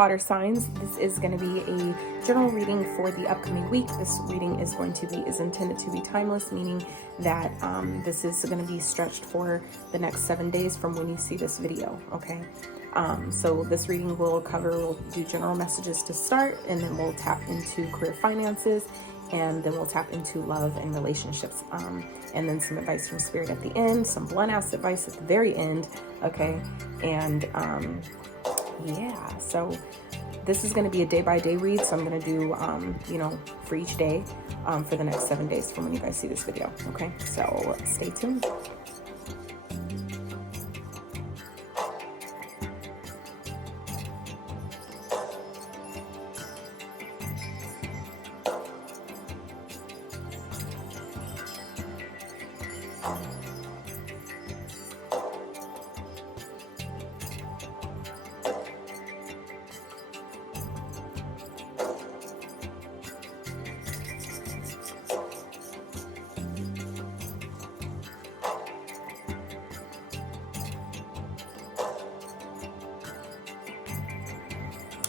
water signs, this is going to be a general reading for the upcoming week. This reading is intended to be timeless, meaning that this is going to be stretched for the next 7 days from when you see this video, okay? So this reading we'll do general messages to start, and then we'll tap into career, finances, and then we'll tap into love and relationships, and then some advice from spirit at the end, some blunt ass advice at the very end, okay? And yeah, so this is going to be a day-by-day read, so I'm going to do you know, for each day for the next 7 days from when you guys see this video, okay? So stay tuned.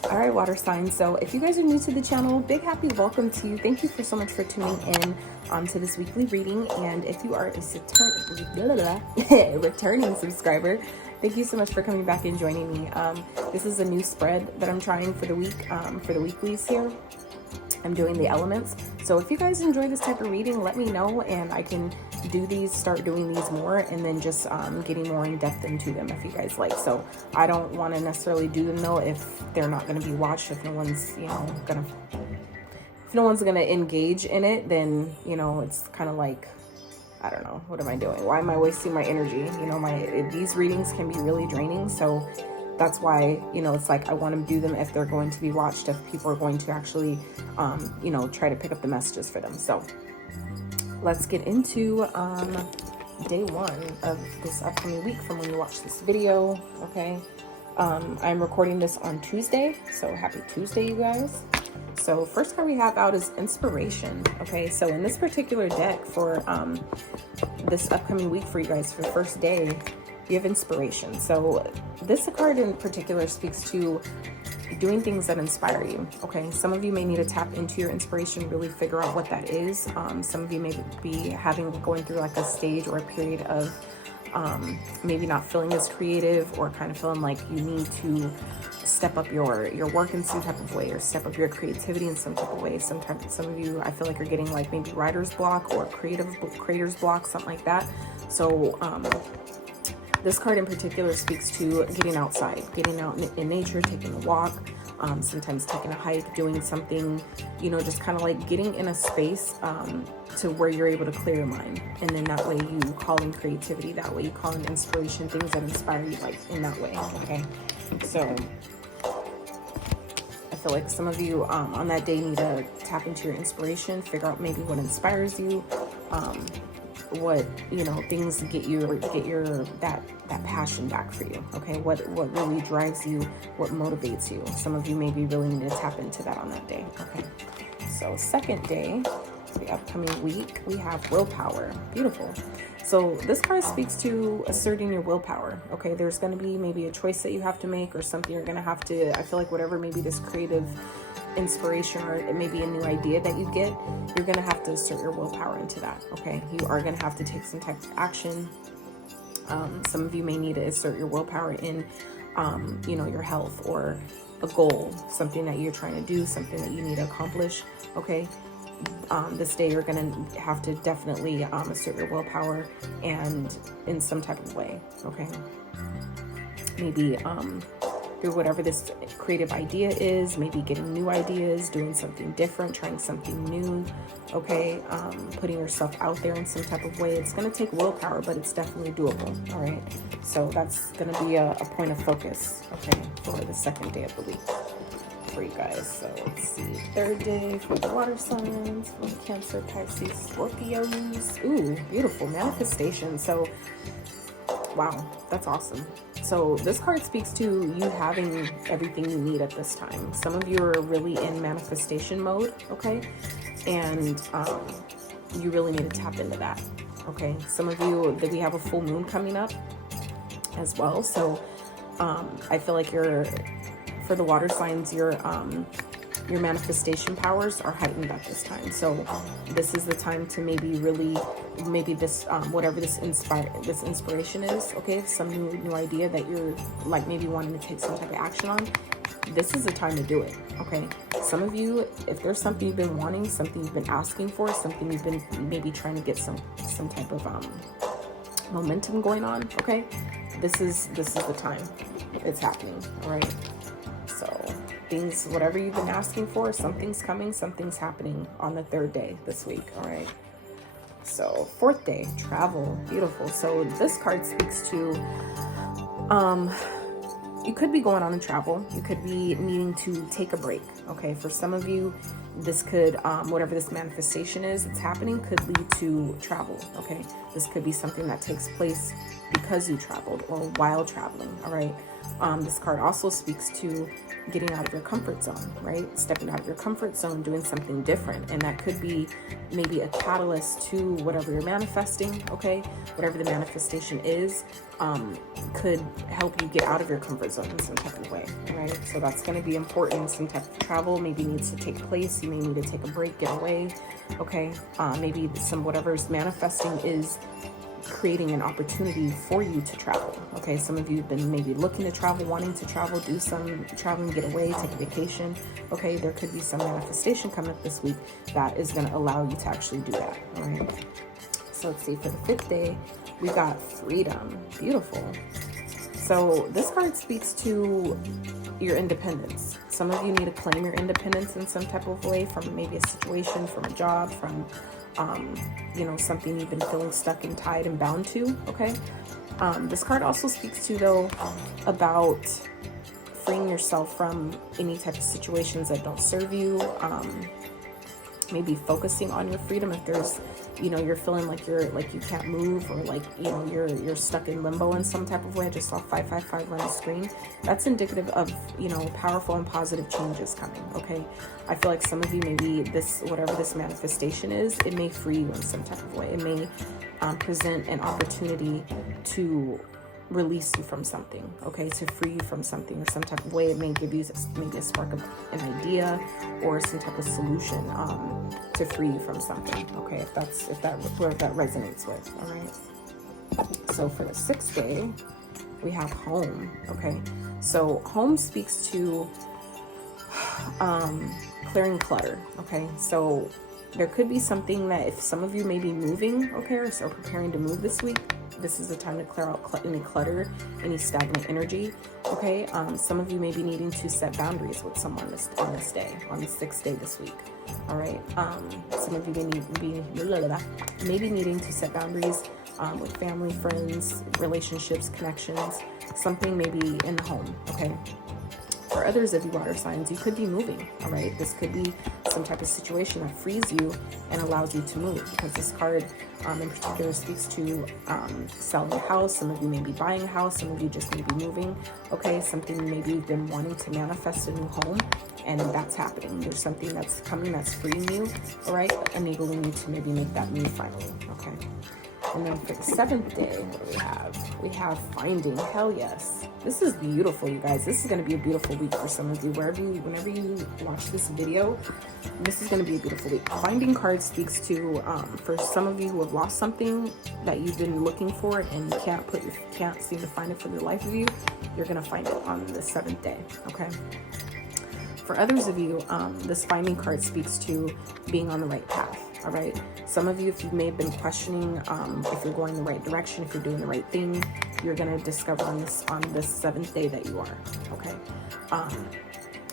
All right, water signs. So if you guys are new to the channel, big happy welcome to you. Thank you so much for tuning in to this weekly reading. And if you are a returning subscriber, thank you so much for coming back and joining me. This is a new spread that I'm trying for the week, for the weeklies here. I'm doing the elements. So if you guys enjoy this type of reading, let me know, and I can start doing these more, and then just getting more in depth into them if you guys like. So I don't want to necessarily do them though if they're not going to be watched, if no one's, you know, if no one's gonna engage in it, then, you know, it's kind of like, I don't know, what am I doing? Why am I wasting my energy? You know, these readings can be really draining, so that's why, you know, it's like I want to do them if they're going to be watched, if people are going to actually, you know, try to pick up the messages for them. So let's get into day 1 of this upcoming week from when you watch this video, okay? I'm recording this on Tuesday, so happy Tuesday, you guys. So first card we have out is inspiration, okay? So in this particular deck for this upcoming week for you guys, for the first day, you have inspiration. So this card in particular speaks to doing things that inspire you, okay? Some of you may need to tap into your inspiration, really figure out what that is. Some of you may be going through like a stage or a period of maybe not feeling as creative, or kind of feeling like you need to step up your work in some type of way, or step up your creativity in some type of way. Sometimes some of you, I feel like, you're getting like maybe writer's block or creator's block, something like that. So this card in particular speaks to getting outside, getting out in nature, taking a walk, sometimes taking a hike, doing something, you know, just kind of like getting in a space to where you're able to clear your mind. And then that way you call in creativity, that way you call in inspiration, things that inspire you, like in that way, okay? So I feel like some of you on that day need to tap into your inspiration, figure out maybe what inspires you, what, you know, things get your that passion back for you, okay? What really drives you, what motivates you. Some of you maybe really need to tap into that on that day, okay? So second day, the upcoming week, we have willpower. Beautiful. So this card speaks to asserting your willpower, okay? There's going to be maybe a choice that you have to make, or something you're going to have to, I feel like whatever maybe this creative inspiration, or it may be a new idea that you get, you're going to have to assert your willpower into that, okay? You are going to have to take some type of action. Some of you may need to assert your willpower in, you know, your health, or a goal, something that you're trying to do, something that you need to accomplish, okay? This day you're going to have to definitely assert your willpower, and in some type of way, okay? Maybe through whatever this creative idea is, maybe getting new ideas, doing something different, trying something new, okay? Putting yourself out there in some type of way. It's going to take willpower, but it's definitely doable, all right? So that's going to be a point of focus, okay, for the second day of the week for you guys. So let's see, third day for the water signs, from Cancer, Pisces, Scorpios. Ooh, beautiful manifestation. So wow, that's awesome. So this card speaks to you having everything you need at this time. Some of you are really in manifestation mode, okay? And you really need to tap into that, okay? Some of you, we have a full moon coming up as well. So I feel like for For the water signs, your manifestation powers are heightened at this time. So this is the time to maybe really, maybe this, whatever this inspiration is, okay, some new idea that you're like maybe wanting to take some type of action on, this is the time to do it, okay? Some of you, if there's something you've been wanting, something you've been asking for, something you've been maybe trying to get some type of momentum going on, okay, this is the time it's happening. All right, so things, whatever you've been asking for, something's coming, something's happening on the 3rd day this week. All right, so 4th day, travel. Beautiful. So this card speaks to you could be going on a travel, you could be needing to take a break. Okay, for some of you, this could whatever this manifestation is that's happening could lead to travel. Okay, this could be something that takes place because you traveled or while traveling. All right, this card also speaks to getting out of your comfort zone, right? Stepping out of your comfort zone, doing something different. And that could be maybe a catalyst to whatever you're manifesting, okay? Whatever the manifestation is, could help you get out of your comfort zone in some type of way, right? So that's going to be important. Some type of travel maybe needs to take place. You may need to take a break, get away, okay? Maybe whatever's manifesting is creating an opportunity for you to travel. Okay, some of you have been maybe looking to travel, wanting to travel, do some traveling, get away, take a vacation. Okay, there could be some manifestation coming up this week that is going to allow you to actually do that. All right, so let's see, for the 5th day we got freedom. Beautiful. So this card speaks to your independence. Some of you need to claim your independence in some type of way, from maybe a situation, from a job, from you know, something you've been feeling stuck and tied and bound to. Okay, this card also speaks to, though, about freeing yourself from any type of situations that don't serve you, maybe focusing on your freedom. If there's, you know, you're feeling like you can't move, or like, you know, you're stuck in limbo in some type of way. I just saw 555 on the screen. That's indicative of, you know, powerful and positive changes coming. Okay, I feel like some of you, maybe this, whatever this manifestation is, it may free you in some type of way. It may present an opportunity to release you from something, okay, to free you from something, or some type of way. It may give you maybe a spark of an idea or some type of solution to free you from something. Okay, if that resonates with. All right, so for the 6th day we have home. Okay, so home speaks to clearing clutter. Okay, so there could be something that, if some of you may be moving, okay, or so preparing to move this week, this is the time to clear out any clutter, any stagnant energy. Okay, some of you may be needing to set boundaries with someone on this day, on the 6th day this week. All right, some of you may be needing to set boundaries with family, friends, relationships, connections, something maybe in the home. Okay, for others of you water signs, you could be moving. All right, this could be some type of situation that frees you and allows you to move, because this card in particular speaks to selling a house. Some of you may be buying a house, some of you just may be moving. Okay, something maybe you've been wanting to manifest, a new home, and that's happening. There's something that's coming that's freeing you, all right, enabling you to maybe make that move finally. Okay, and then for the 7th day, what do we have? We have finding. Hell yes. This is beautiful, you guys. This is going to be a beautiful week for some of you. Whenever you watch this video, this is going to be a beautiful week. Finding card speaks to, for some of you who have lost something that you've been looking for and you can't seem to find it for the life of you, you're going to find it on the 7th day, okay? For others of you, this finding card speaks to being on the right path. All right, some of you, if you may have been questioning if you're going the right direction, if you're doing the right thing, you're going to discover on this 7th day that you are. Okay,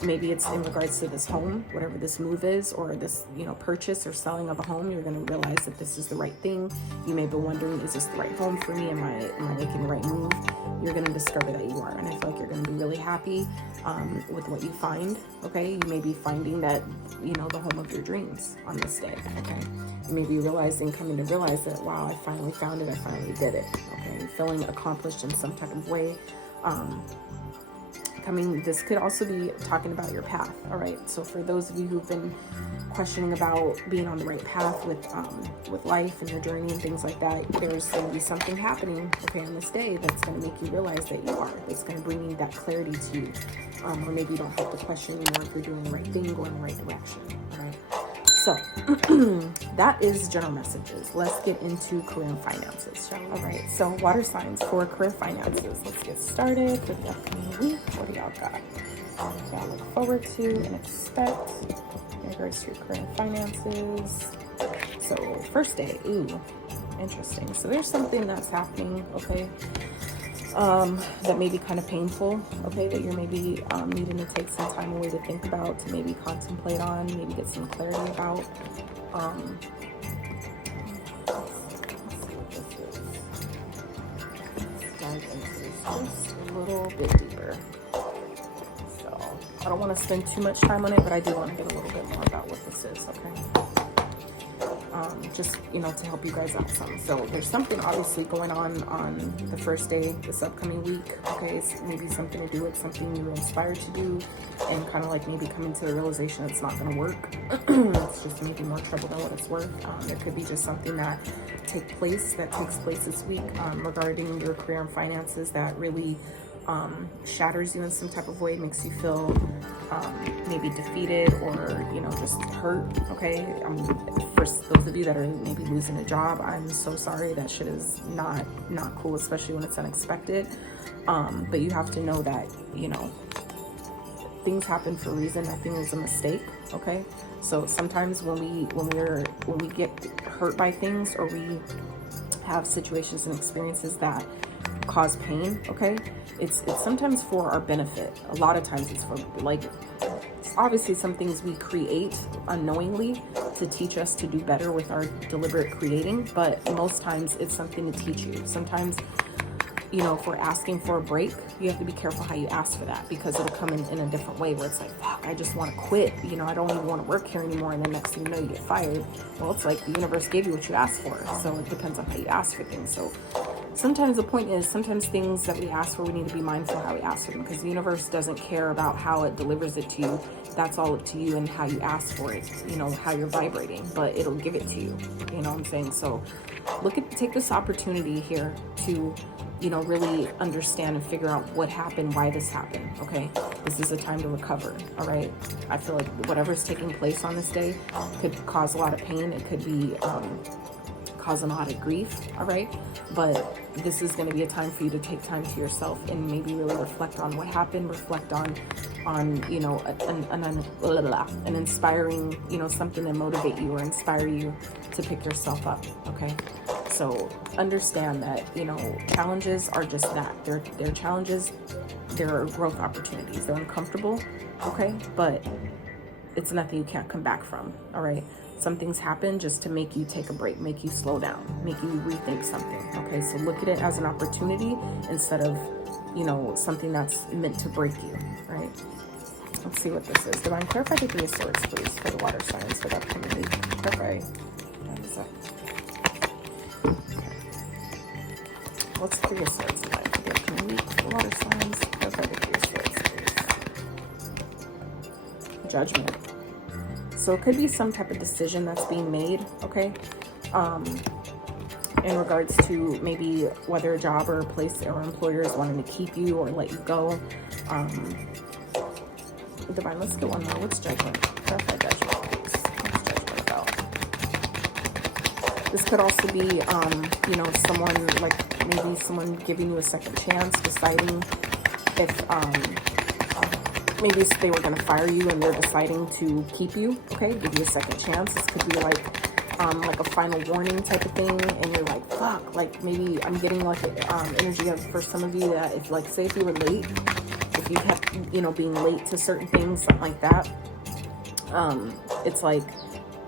maybe it's in regards to this home, whatever this move is, or this, you know, purchase or selling of a home. You're going to realize that this is the right thing. You may be wondering, is this the right home for me? Am I making the right move? You're going to discover that you are, and I feel like you're going to be really happy with what you find. Okay, you may be finding that, you know, the home of your dreams on this day. Okay, you may be coming to realize that, wow, I finally found it, I finally did it. Okay, feeling accomplished in some type of way, coming, this could also be talking about your path, all right? So for those of you who've been questioning about being on the right path with life and your journey and things like that, there's going to be something happening, okay, on this day that's going to make you realize that you are. It's going to bring you that clarity to you. Or maybe you don't have to question anymore if you're doing the right thing, going in the right direction, all right? So that is general messages. Let's get into career and finances, shall we? All right, so water signs for career finances. Let's get started for the upcoming week. What do y'all got? Y'all look forward to and expect in regards to your career and finances. So first day, ooh, interesting. So there's something that's happening, okay, that may be kind of painful, okay, that you're maybe needing to take some time away to think about, to maybe contemplate on, maybe get some clarity about. Let's see what this is. Let's dive into this just a little bit deeper. So I don't want to spend too much time on it, but I do want to get a little bit more about what this is, okay? Just, you know, to help you guys out some. So there's something obviously going on the first day this upcoming week, okay? It's maybe something to do with something you were inspired to do and kind of like maybe coming to the realization it's not going to work. It's just maybe more trouble than what it's worth. There could be just something that takes place this week regarding your career and finances that really shatters you in some type of way, makes you feel maybe defeated or, you know, just hurt, okay? For those of you that are maybe losing a job, I'm so sorry. That shit is not cool, especially when it's unexpected. But you have to know that, you know, things happen for a reason. Nothing is a mistake, okay? So sometimes when we get hurt by things, or we have situations and experiences that cause pain, okay, it's sometimes for our benefit. A lot of times it's for, like, it's obviously some things we create unknowingly to teach us to do better with our deliberate creating, but most times it's something to teach you. Sometimes, you know, if we're asking for a break, you have to be careful how you ask for that, because it'll come in a different way where it's like, fuck, I just want to quit, you know, I don't even want to work here anymore, and then next thing you know, you get fired. Well, it's like the universe gave you what you asked for, so it depends on how you ask for things. So sometimes the point is, sometimes things that we ask for, we need to be mindful how we ask for them, because the universe doesn't care about how it delivers it to you. That's all up to you and how you ask for it, you know, how you're vibrating, but it'll give it to you, you know what I'm saying? So take this opportunity here to, you know, really understand and figure out what happened, why this happened, okay? This is a time to recover, all right? I feel like whatever's taking place on this day could cause a lot of pain. It could be cause a lot of grief, all right? But this is going to be a time for you to take time to yourself and maybe really reflect on what happened, reflect on you know, an inspiring, you know, something to motivate you or inspire you to pick yourself up, okay? So understand that, you know, challenges are just that. They're challenges. They're growth opportunities. They're uncomfortable, okay? But it's nothing you can't come back from, all right? Some things happen just to make you take a break, make you slow down, make you rethink something, okay? So look at it as an opportunity instead of, you know, something that's meant to break you, right? Let's see what this is. Divine, clarify the Three of Swords, please, for the water signs for that coming week. Clarify. What is that? What's the Three of Swords like for the upcoming week for the water signs? Clarify the Three of Swords, please. Judgment. So it could be some type of decision that's being made, okay? In regards to maybe whether a job or a place or employer is wanting to keep you or let you go. Divine, let's get one more. What's judgment? Clarify judgment, please. What's judgment about? This could also be, you know, someone, like maybe someone giving you a second chance, deciding if, maybe they were going to fire you and they're deciding to keep you, okay? Give you a second chance. This could be like a final warning type of thing, and you're like, fuck, like maybe I'm getting like energy of, for some of you, that if, like, say if you were late, if you kept, you know, being late to certain things, something like that, it's like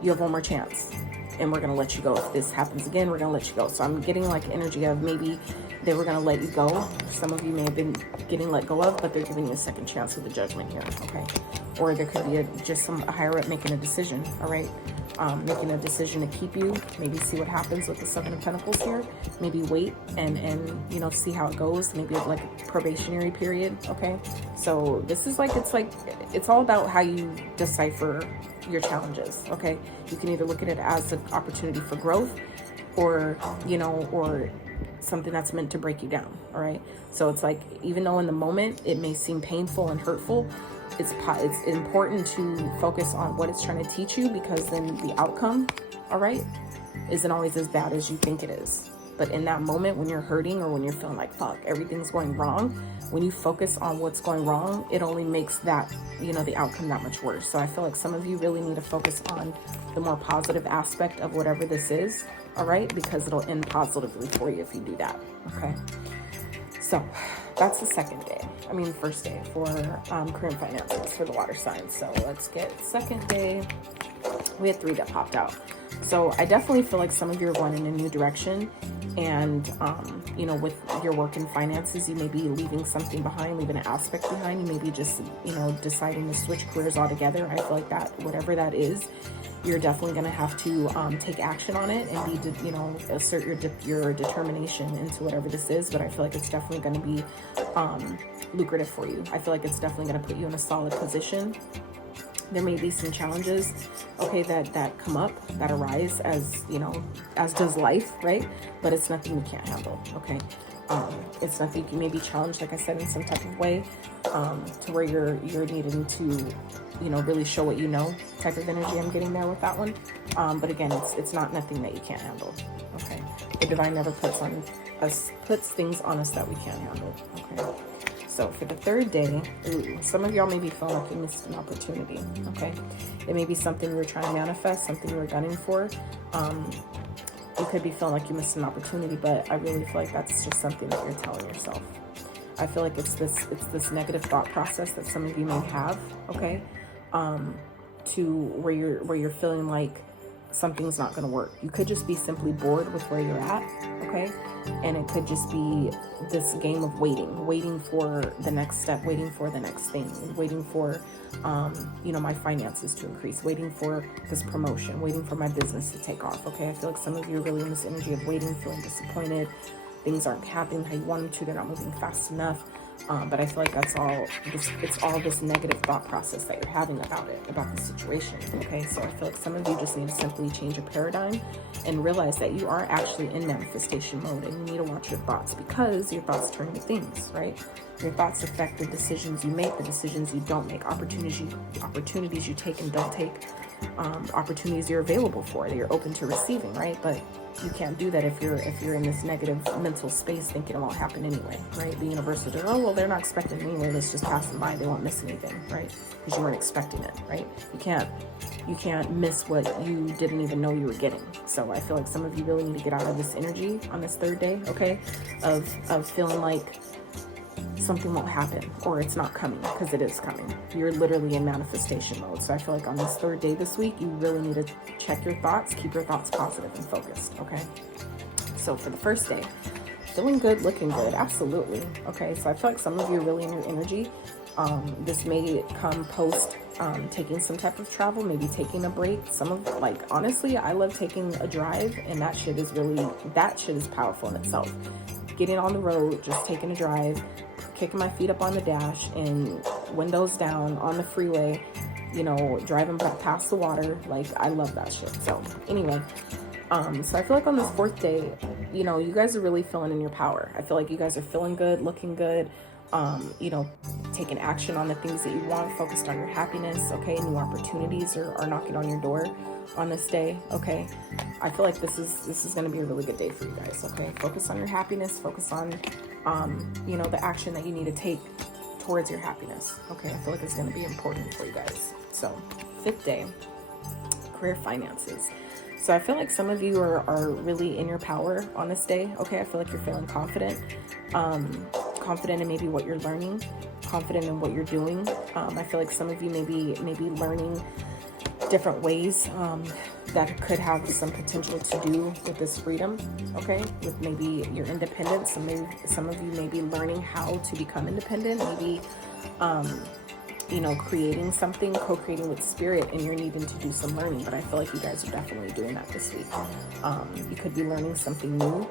you have one more chance and we're going to let you go. If this happens again, we're going to let you go. So I'm getting like energy of maybe they were going to let you go. Some of you may have been getting let go of, but they're giving you a second chance with the judgment here, okay? Or there could be just a higher up making a decision, all right? making a decision to keep you. Maybe see what happens with the Seven of Pentacles here. Maybe wait and you know, see how it goes. Maybe like a probationary period, okay? So this is like, it's all about how you decipher your challenges, okay? You can either look at it as an opportunity for growth, or, you know, or something that's meant to break you down, all right? So it's like, even though in the moment it may seem painful and hurtful, it's important to focus on what it's trying to teach you, because then the outcome, all right, isn't always as bad as you think it is. But in that moment when you're hurting, or when you're feeling like, fuck, everything's going wrong, when you focus on what's going wrong, it only makes that, you know, the outcome that much worse. So I feel like some of you really need to focus on the more positive aspect of whatever this is, all right? Because it'll end positively for you if you do that, okay? So that's the first day for career and finances for the water signs. So let's get second day. We had 3 that popped out. So I definitely feel like some of you are going in a new direction, and you know, with your work and finances, you may be leaving something behind, leaving an aspect behind. You may be just, you know, deciding to switch careers altogether. I feel like that, whatever that is, you're definitely going to have to take action on it and be, you know, assert your determination into whatever this is. But I feel like it's definitely going to be lucrative for you. I feel like it's definitely going to put you in a solid position. There may be some challenges, okay, that come up, that arise, as, you know, as does life, right? But it's nothing you can't handle, okay? It's nothing, you may be challenged, like I said, in some type of way, to where you're needing to, you know, really show what you know type of energy I'm getting there with that one. But again, it's not nothing that you can't handle, okay? The divine never puts things on us that we can't handle, okay? So for the third day, some of y'all may be feeling like you missed an opportunity, okay? It may be something you were trying to manifest, something you were gunning for. You could be feeling like you missed an opportunity, but I really feel like that's just something that you're telling yourself. I feel like it's this negative thought process that some of you may have, okay? To where you're feeling like something's not going to work. You could just be simply bored with where you're at, okay? And it could just be this game of waiting for the next step, waiting for the next thing, waiting for, you know, my finances to increase, waiting for this promotion, waiting for my business to take off, okay? I feel like some of you are really in this energy of waiting, feeling disappointed. Things aren't happening how you want them to. They're not moving fast enough. But I feel like it's all this negative thought process that you're having about the situation, okay? So I feel like some of you just need to simply change your paradigm and realize that you are actually in manifestation mode, and you need to watch your thoughts, because your thoughts turn into things, right? Your thoughts affect the decisions you make, the decisions you don't make, opportunities you take and don't take, opportunities you're available for, that you're open to receiving, right? But you can't do that if you're in this negative mental space thinking it won't happen anyway, right? The universe will do, oh, well, they're not expecting it anyway, let's just pass them by, they won't miss anything, right? Because you weren't expecting it, right? You can't miss what you didn't even know you were getting. So I feel like some of you really need to get out of this energy on this third day, okay? Of feeling like something won't happen, or it's not coming, because it is coming. You're literally in manifestation mode. So I feel like on this third day this week, you really need to check your thoughts, keep your thoughts positive and focused, okay? So for the first day, feeling good, looking good, absolutely, okay? So I feel like some of you are really in your energy. This may come post taking some type of travel, maybe taking a break. Honestly, I love taking a drive, and that shit is powerful in itself. Getting on the road, just taking a drive, kicking my feet up on the dash and windows down on the freeway, you know, driving past the water. Like, I love that shit. So anyway, so I feel like on this fourth day, you know, you guys are really feeling in your power. I feel like you guys are feeling good, looking good, you know, taking action on the things that you want, focused on your happiness, okay? New opportunities are knocking on your door on this day, okay? I feel like this is going to be a really good day for you guys, okay? Focus on your happiness, focus on, you know, the action that you need to take towards your happiness, okay? I feel like it's going to be important for you guys. So, fifth day, career finances. So I feel like some of you are really in your power on this day, okay? I feel like you're feeling confident, confident in maybe what you're learning, confident in what you're doing. I feel like some of you may be learning different ways that could have some potential to do with this freedom, okay? With maybe your independence. Some of you may be learning how to become independent. Maybe you know, creating something, co-creating with spirit, and you're needing to do some learning. But I feel like you guys are definitely doing that this week. You could be learning something new,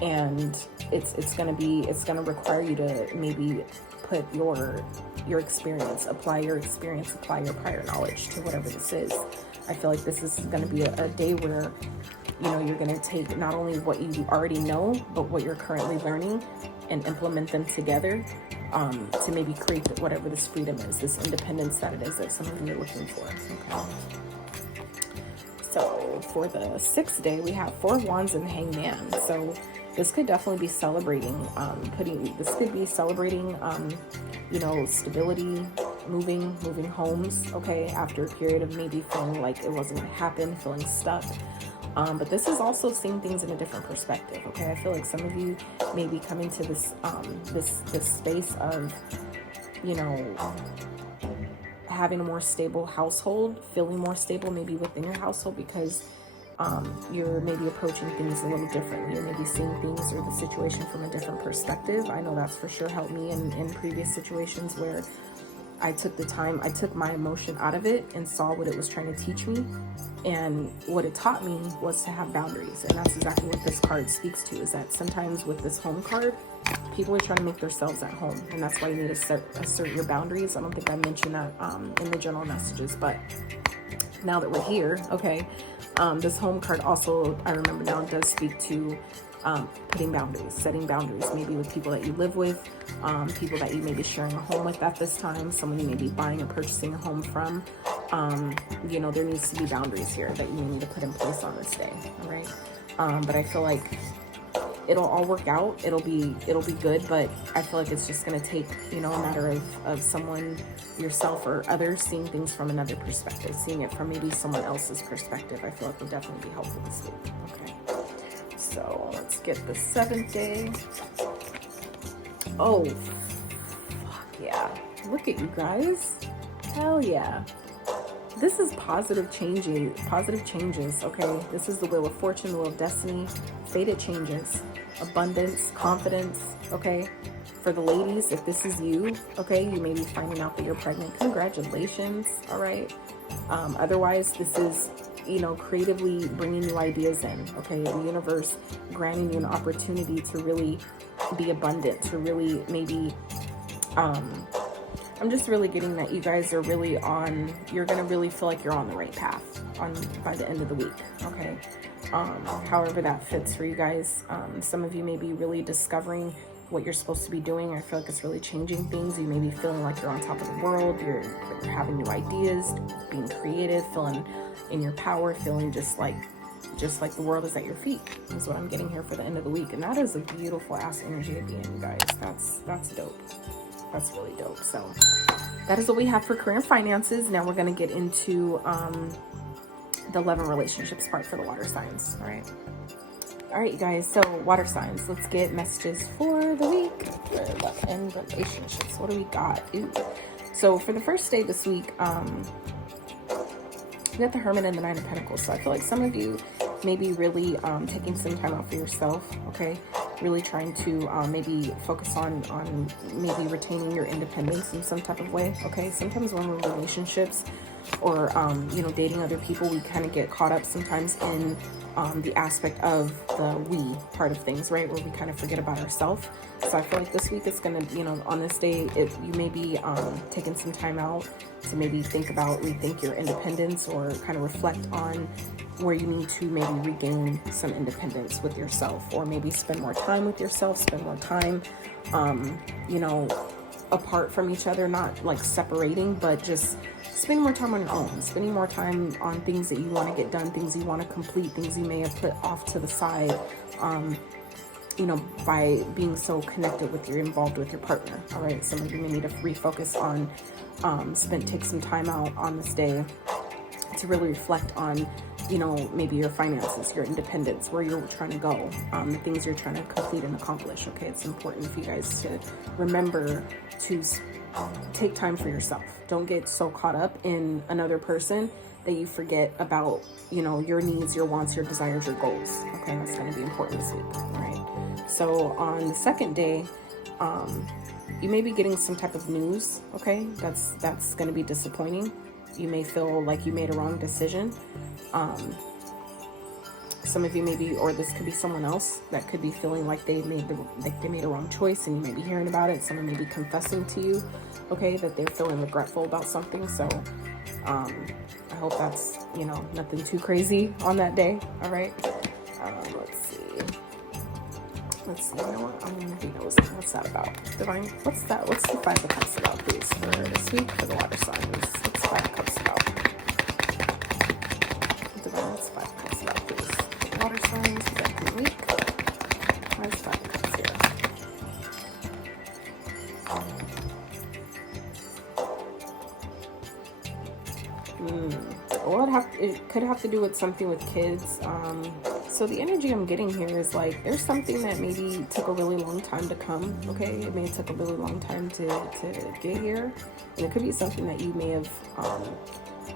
and it's gonna require you to maybe put your experience, apply your prior knowledge to whatever this is. I feel like this is going to be a day where, you know, you're going to take not only what you already know, but what you're currently learning, and implement them together to maybe create whatever this freedom is, this independence that it is that some of you are looking for. Okay. So for the 6th day, we have 4 of Wands and the Hangman. So this could definitely be celebrating, you know, stability, moving homes, okay, after a period of maybe feeling like it wasn't going to happen, feeling stuck. But this is also seeing things in a different perspective, okay? I feel like some of you may be coming to this, this space of, you know, having a more stable household, feeling more stable maybe within your household, because you're maybe approaching things a little differently. You're maybe seeing things or the situation from a different perspective. I know that's for sure helped me in previous situations where I took my emotion out of it and saw what it was trying to teach me. And what it taught me was to have boundaries. And that's exactly what this card speaks to, is that sometimes with this home card, people are trying to make themselves at home. And that's why you need to assert your boundaries. I don't think I mentioned that in the general messages, but now that we're here, okay, this home card also, I remember now, does speak to putting boundaries, setting boundaries, maybe with people that you live with, people that you may be sharing a home with at this time, someone you may be buying or purchasing a home from. You know, there needs to be boundaries here that you need to put in place on this day, all right? But I feel like it'll all work out. It'll be good, but I feel like it's just going to take, you know, a matter of someone, yourself or others, seeing things from another perspective, seeing it from maybe someone else's perspective. I feel like will definitely be helpful this week. Okay. So let's get the 7th day. Oh, fuck yeah. Look at you guys. Hell yeah. This is positive changes, okay? This is the Wheel of Fortune, the Wheel of Destiny, fated changes, abundance, confidence, okay? For the ladies, if this is you, okay, you may be finding out that you're pregnant. Congratulations, all right? Otherwise, this is, you know, creatively bringing new ideas in, okay? The universe granting you an opportunity to really be abundant, to really maybe, I'm just really getting that you guys are really on, you're going to really feel like you're on the right path by the end of the week, okay? However that fits for you guys. Some of you may be really discovering what you're supposed to be doing. I feel like it's really changing things. You may be feeling like you're on top of the world. You're having new ideas, being creative, feeling in your power, feeling just like the world is at your feet, is what I'm getting here for the end of the week. And that is a beautiful ass energy to be in, you guys. That's dope. That's really dope. So that is what we have for career and finances. Now we're going to get into the love and relationships part for the water signs. All right, you guys. So water signs, let's get messages for the week for love and relationships. What do we got? Ooh. So for the first day this week, we got the Hermit and the Nine of Pentacles. So I feel like some of you may be really taking some time out for yourself, okay? Really trying to maybe focus on maybe retaining your independence in some type of way, okay? Sometimes when we're in relationships or, you know, dating other people, we kind of get caught up sometimes in the aspect of the we part of things, right? Where we kind of forget about ourselves. So I feel like this week it's going to, you know, on this day, you may be taking some time out to maybe rethink your independence, or kind of reflect on where you need to maybe regain some independence with yourself, or maybe spend more time with yourself, spend more time, you know, apart from each other, not like separating, but just spending more time on your own, spending more time on things that you want to get done, things you want to complete, things you may have put off to the side, you know, by being so connected with involved with your partner. All right. Some of you may need to refocus on, take some time out on this day to really reflect on, you know, maybe your finances, your independence, where you're trying to go, the things you're trying to complete and accomplish. Okay. It's important for you guys to remember to take time for yourself. Don't get so caught up in another person that you forget about, you know, your needs, your wants, your desires, your goals. Okay. That's going to be important this week. All right. So on the second day, you may be getting some type of news, okay? That's going to be disappointing. You may feel like you made a wrong decision. Some of you maybe, or this could be someone else that could be feeling like they made a wrong choice, and you may be hearing about it. Someone may be confessing to you, okay, that they're feeling regretful about something. So I hope that's, you know, nothing too crazy on that day. All right. Let's see. You know what? I'm gonna be nosy. What's that about? Divine. What's that? What's the Five of Cups about, please, for this week for the water signs? What's the Five of Cups about? Divine. What's the Five of Cups about, please? Water signs. We got the week. Where's Five of Cups here? Well, it could have to do with something with kids. So the energy I'm getting here is like there's something that maybe took a really long time to come, okay? It may have took a really long time to get here. And it could be something that you may have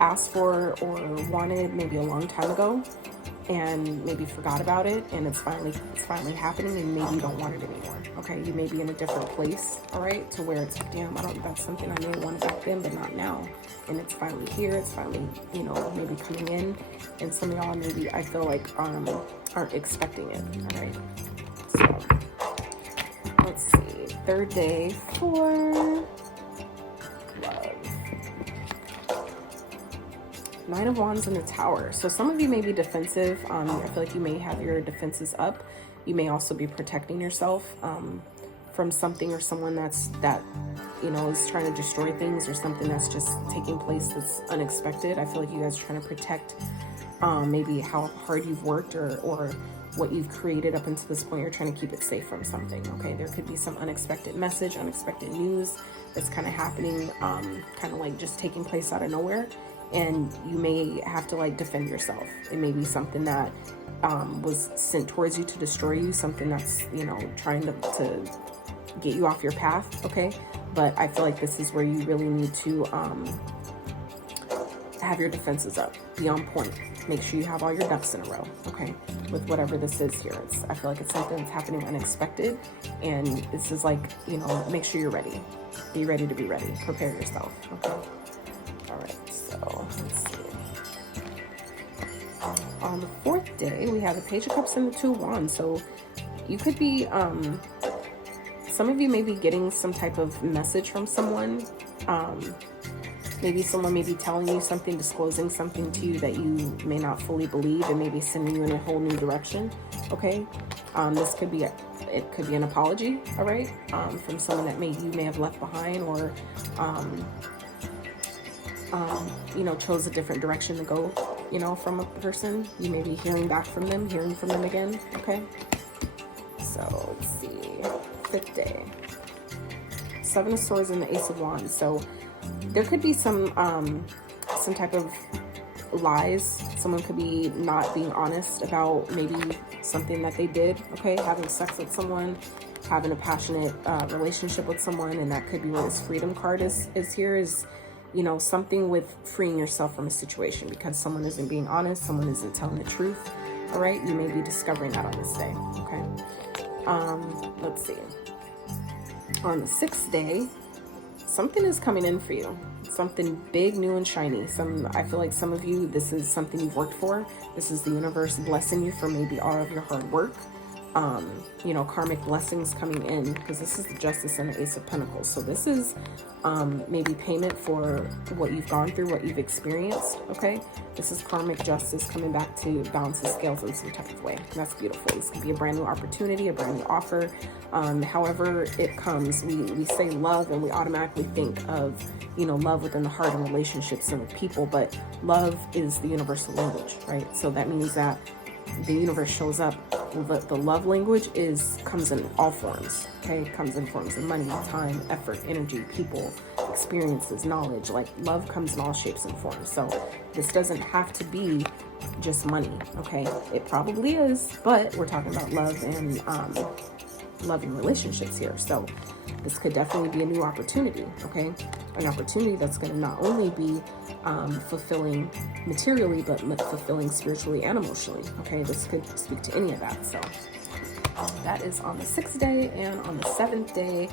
asked for or wanted maybe a long time ago and maybe forgot about it, and it's finally happening, and maybe you don't want it anymore, okay? You may be in a different place, all right, to where it's, damn, that's something I may have wanted back then, but not now. And it's finally here, it's finally, you know, maybe coming in, and some of y'all maybe, I feel like, aren't expecting it, all right? So, let's see, third day for love. Nine of Wands in the Tower. So some of you may be defensive. I feel like you may have your defenses up. You may also be protecting yourself from something or someone that you know is trying to destroy things, or something that's just taking place that's unexpected. I feel like you guys are trying to protect maybe how hard you've worked or what you've created up until this point. You're trying to keep it safe from something, okay? There could be some unexpected message, unexpected news that's kind of happening, kind of like just taking place out of nowhere. And you may have to like defend yourself. It may be something that was sent towards you to destroy you, something that's, you know, trying to get you off your path, okay? But I feel like this is where you really need to have your defenses up, be on point, make sure you have all your ducks in a row, okay? With whatever this is here, I feel like it's something that's happening unexpected, and this is like, you know, make sure you're ready. Be ready to be ready. Prepare yourself, okay? All right. So let's see. On the fourth day, we have the Page of Cups and the Two of Wands. So you could be, some of you may be getting some type of message from someone. Maybe someone may be telling you something, disclosing something to you that you may not fully believe, and maybe sending you in a whole new direction. Okay. This could be it could be an apology. All right. From someone that you may have left behind, or you know, chose a different direction to go, you know, from a person. You may be hearing from them again, okay? So, let's see, fifth day. Seven of Swords and the Ace of Wands. So, there could be some type of lies. Someone could be not being honest about maybe something that they did, okay? Having sex with someone, having a passionate relationship with someone, and that could be where this Freedom card is here, is, you know, something with freeing yourself from a situation because someone isn't being honest, someone isn't telling the truth, all right? You may be discovering that on this day, okay? Let's see. On the sixth day, something is coming in for you. Something big, new, and shiny. I feel like some of you, this is something you've worked for. This is the universe blessing you for maybe all of your hard work. You know, karmic blessings coming in, because this is the Justice and the Ace of Pentacles. So this is maybe payment for what you've gone through, what you've experienced, okay? This is karmic justice coming back to balance the scales in some type of way. And that's beautiful. This could be a brand new opportunity, a brand new offer. However it comes, we say love and we automatically think of, you know, love within the heart and relationships and with people, but love is the universal language, right? So that means that the universe shows up. The love language comes in all forms, okay? It comes in forms of money, time, effort, energy, people, experiences, knowledge. Like, love comes in all shapes and forms. So this doesn't have to be just money, okay? It probably is, but we're talking about love and loving relationships here. So this could definitely be a new opportunity, okay? An opportunity that's going to not only be fulfilling materially, but fulfilling spiritually and emotionally, okay? This could speak to any of that. So that is on the 6th day. And on the 7th day,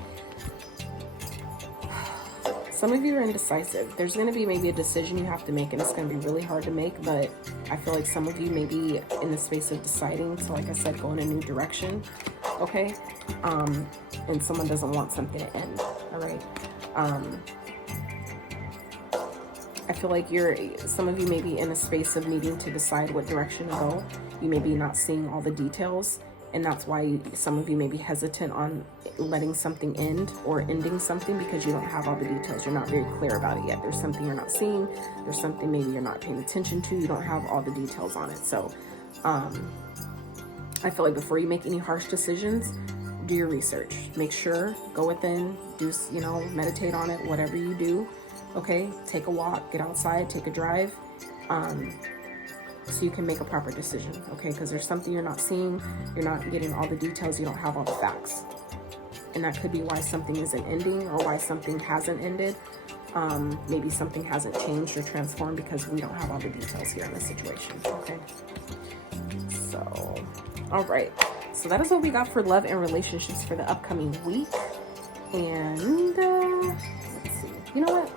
some of you are indecisive. There's going to be maybe a decision you have to make, and it's going to be really hard to make, but I feel like some of you may be in the space of deciding to, like I said, go in a new direction, okay? And someone doesn't want something to end, all right? I feel like some of you may be in a space of needing to decide what direction to go. You may be not seeing all the details, and that's why some of you may be hesitant on letting something end or ending something, because you don't have all the details. You're not very clear about it yet. There's something you're not seeing. There's something maybe you're not paying attention to. You don't have all the details on it. So I feel like before you make any harsh decisions, do your research. Make sure, go within, do, you know, meditate on it, whatever you do. Okay, take a walk, get outside, take a drive, so you can make a proper decision, okay? Because there's something you're not seeing, you're not getting all the details, you don't have all the facts. And that could be why something isn't ending or why something hasn't ended. Maybe something hasn't changed or transformed because we don't have all the details here in this situation, okay? So, all right. So that is what we got for love and relationships for the upcoming week. And let's see. You know what?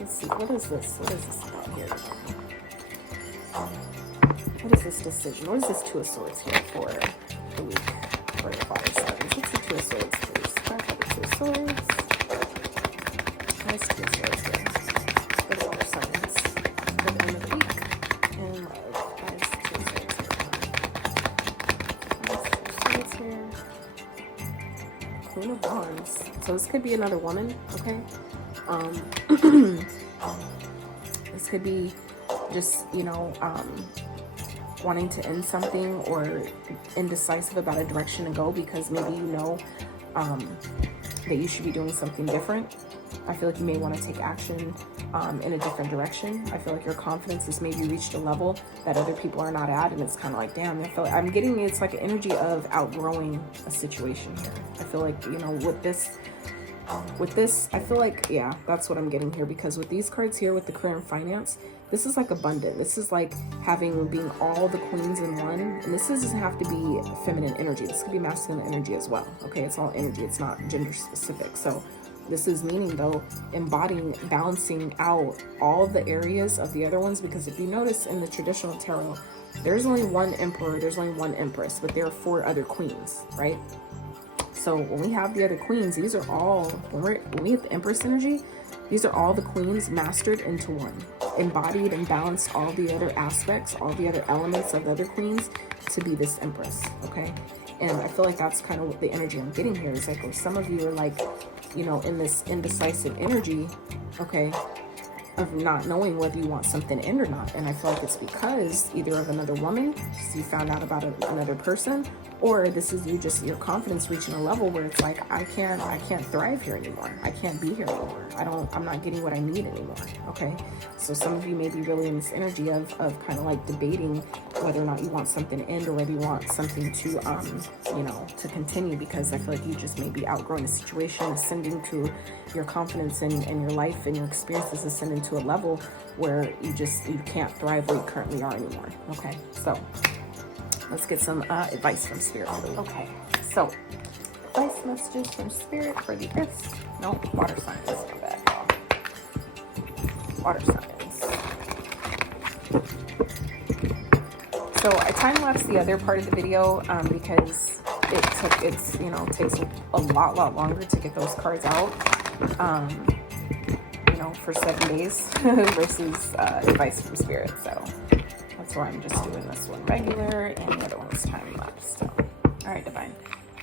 Let's see. What is this? What is this about here? What is this decision? What is this Two of Swords here for the week for the water signs? What's the Two of Swords, please? Clarify the Two of Swords. What's Two of Swords here for the water signs for the end of the week? And love. What's Two of Swords here? What's Two of Swords here? Queen of Wands. So this could be another woman, okay? This could be just, you know, wanting to end something or indecisive about a direction to go because maybe you know that you should be doing something different. I feel like you may want to take action in a different direction. I feel like your confidence has maybe reached a level that other people are not at, and it's kind of like, damn, I feel like I'm getting, it's like an energy of outgrowing a situation here. I feel like, you know, with this, I feel like, yeah, that's what I'm getting here, because with these cards here, with the career and finance, this is like abundant. This is like being all the queens in one. And this doesn't have to be feminine energy. This could be masculine energy as well. Okay, it's all energy. It's not gender specific. So this is meaning, though, embodying, balancing out all the areas of the other ones. Because if you notice in the traditional tarot, there's only one emperor, there's only one empress, but there are 4 other queens, right? So when we have the other queens, these are all, when we have the empress energy, these are all the queens mastered into one, embodied and balanced all the other aspects, all the other elements of the other queens to be this empress, okay? And I feel like that's kind of what the energy I'm getting here is like, well, some of you are like, you know, in this indecisive energy, okay, of not knowing whether you want something to end or not. And I feel like it's because either of another woman, so you found out about another person, or this is you just, your confidence reaching a level where it's like, I can't thrive here anymore. I can't be here anymore. I'm not getting what I need anymore. Okay. So some of you may be really in this energy of kind of like debating whether or not you want something to end or whether you want something to, you know, to continue, because I feel like you just may be outgrowing a situation, ascending to your confidence and your life and your experiences, ascending to a level where you can't thrive where you currently are anymore. Okay. So let's get some advice from Spirit. Okay, so advice messages from Spirit for the Earths. No, water signs. My bad. Water signs. So I time-lapsed the other part of the video because it takes a lot longer to get those cards out. You know, for 7 days versus advice from Spirit. So that's why I'm just doing this one regular and the other one's time lapse. So, all right, Divine.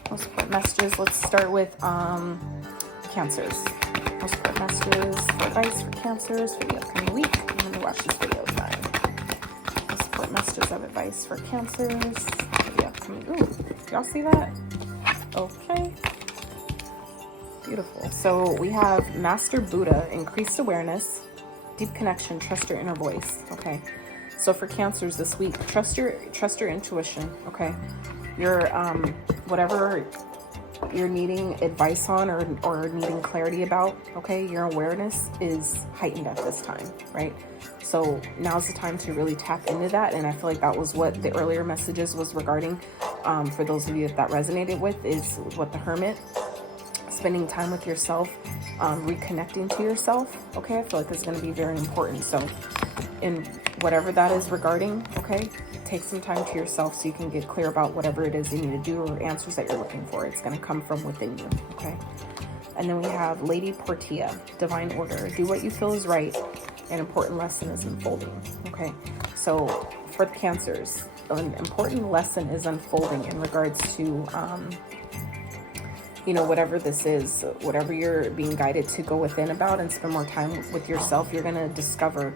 Most important messages. Let's start with Cancers. Most important messages for advice for Cancers for the upcoming week. I'm going to watch this video, Divine. Most important messages of advice for Cancers for the upcoming. Ooh, y'all see that? Okay. Beautiful. So we have Master Buddha, increased awareness, deep connection, trust your inner voice. Okay. So for Cancers this week, trust your intuition, okay? Your whatever you're needing advice on or needing clarity about, okay? Your awareness is heightened at this time, right? So now's the time to really tap into that, and I feel like that was what the earlier messages was regarding. For those of you that resonated with, is what the Hermit spending time with yourself, reconnecting to yourself, okay? I feel like it's going to be very important. So in whatever that is regarding, okay, take some time to yourself so you can get clear about whatever it is you need to do or answers that you're looking for. It's going to come from within you, okay? And then we have Lady Portia, divine order. Do what you feel is right. An important lesson is unfolding, okay? So for the Cancers, an important lesson is unfolding in regards to, you know, whatever this is, whatever you're being guided to go within about and spend more time with yourself. You're going to discover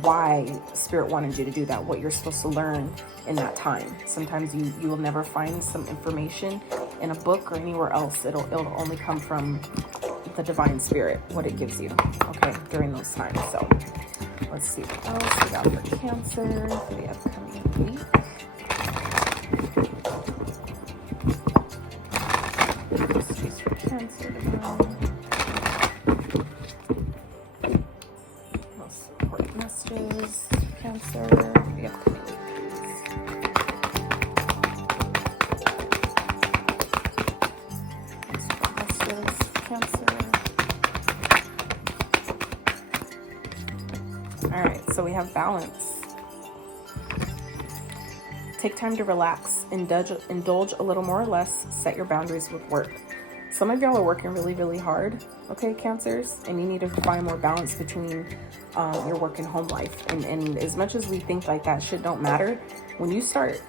why Spirit wanted you to do that, what you're supposed to learn in that time. Sometimes you will never find some information in a book or anywhere else. It'll only come from the Divine Spirit, what it gives you, okay, during those times. So let's see what else we got for Cancer for the upcoming week. Just for Cancer divine. Most important messages for Cancer for the upcoming week. Most important messages for Cancer. All right, so we have balance. Take time to relax, indulge a little more or less, set your boundaries with work. Some of y'all are working really, really hard, okay, Cancers, and you need to find more balance between your work and home life. And as much as we think like that shit don't matter, when you start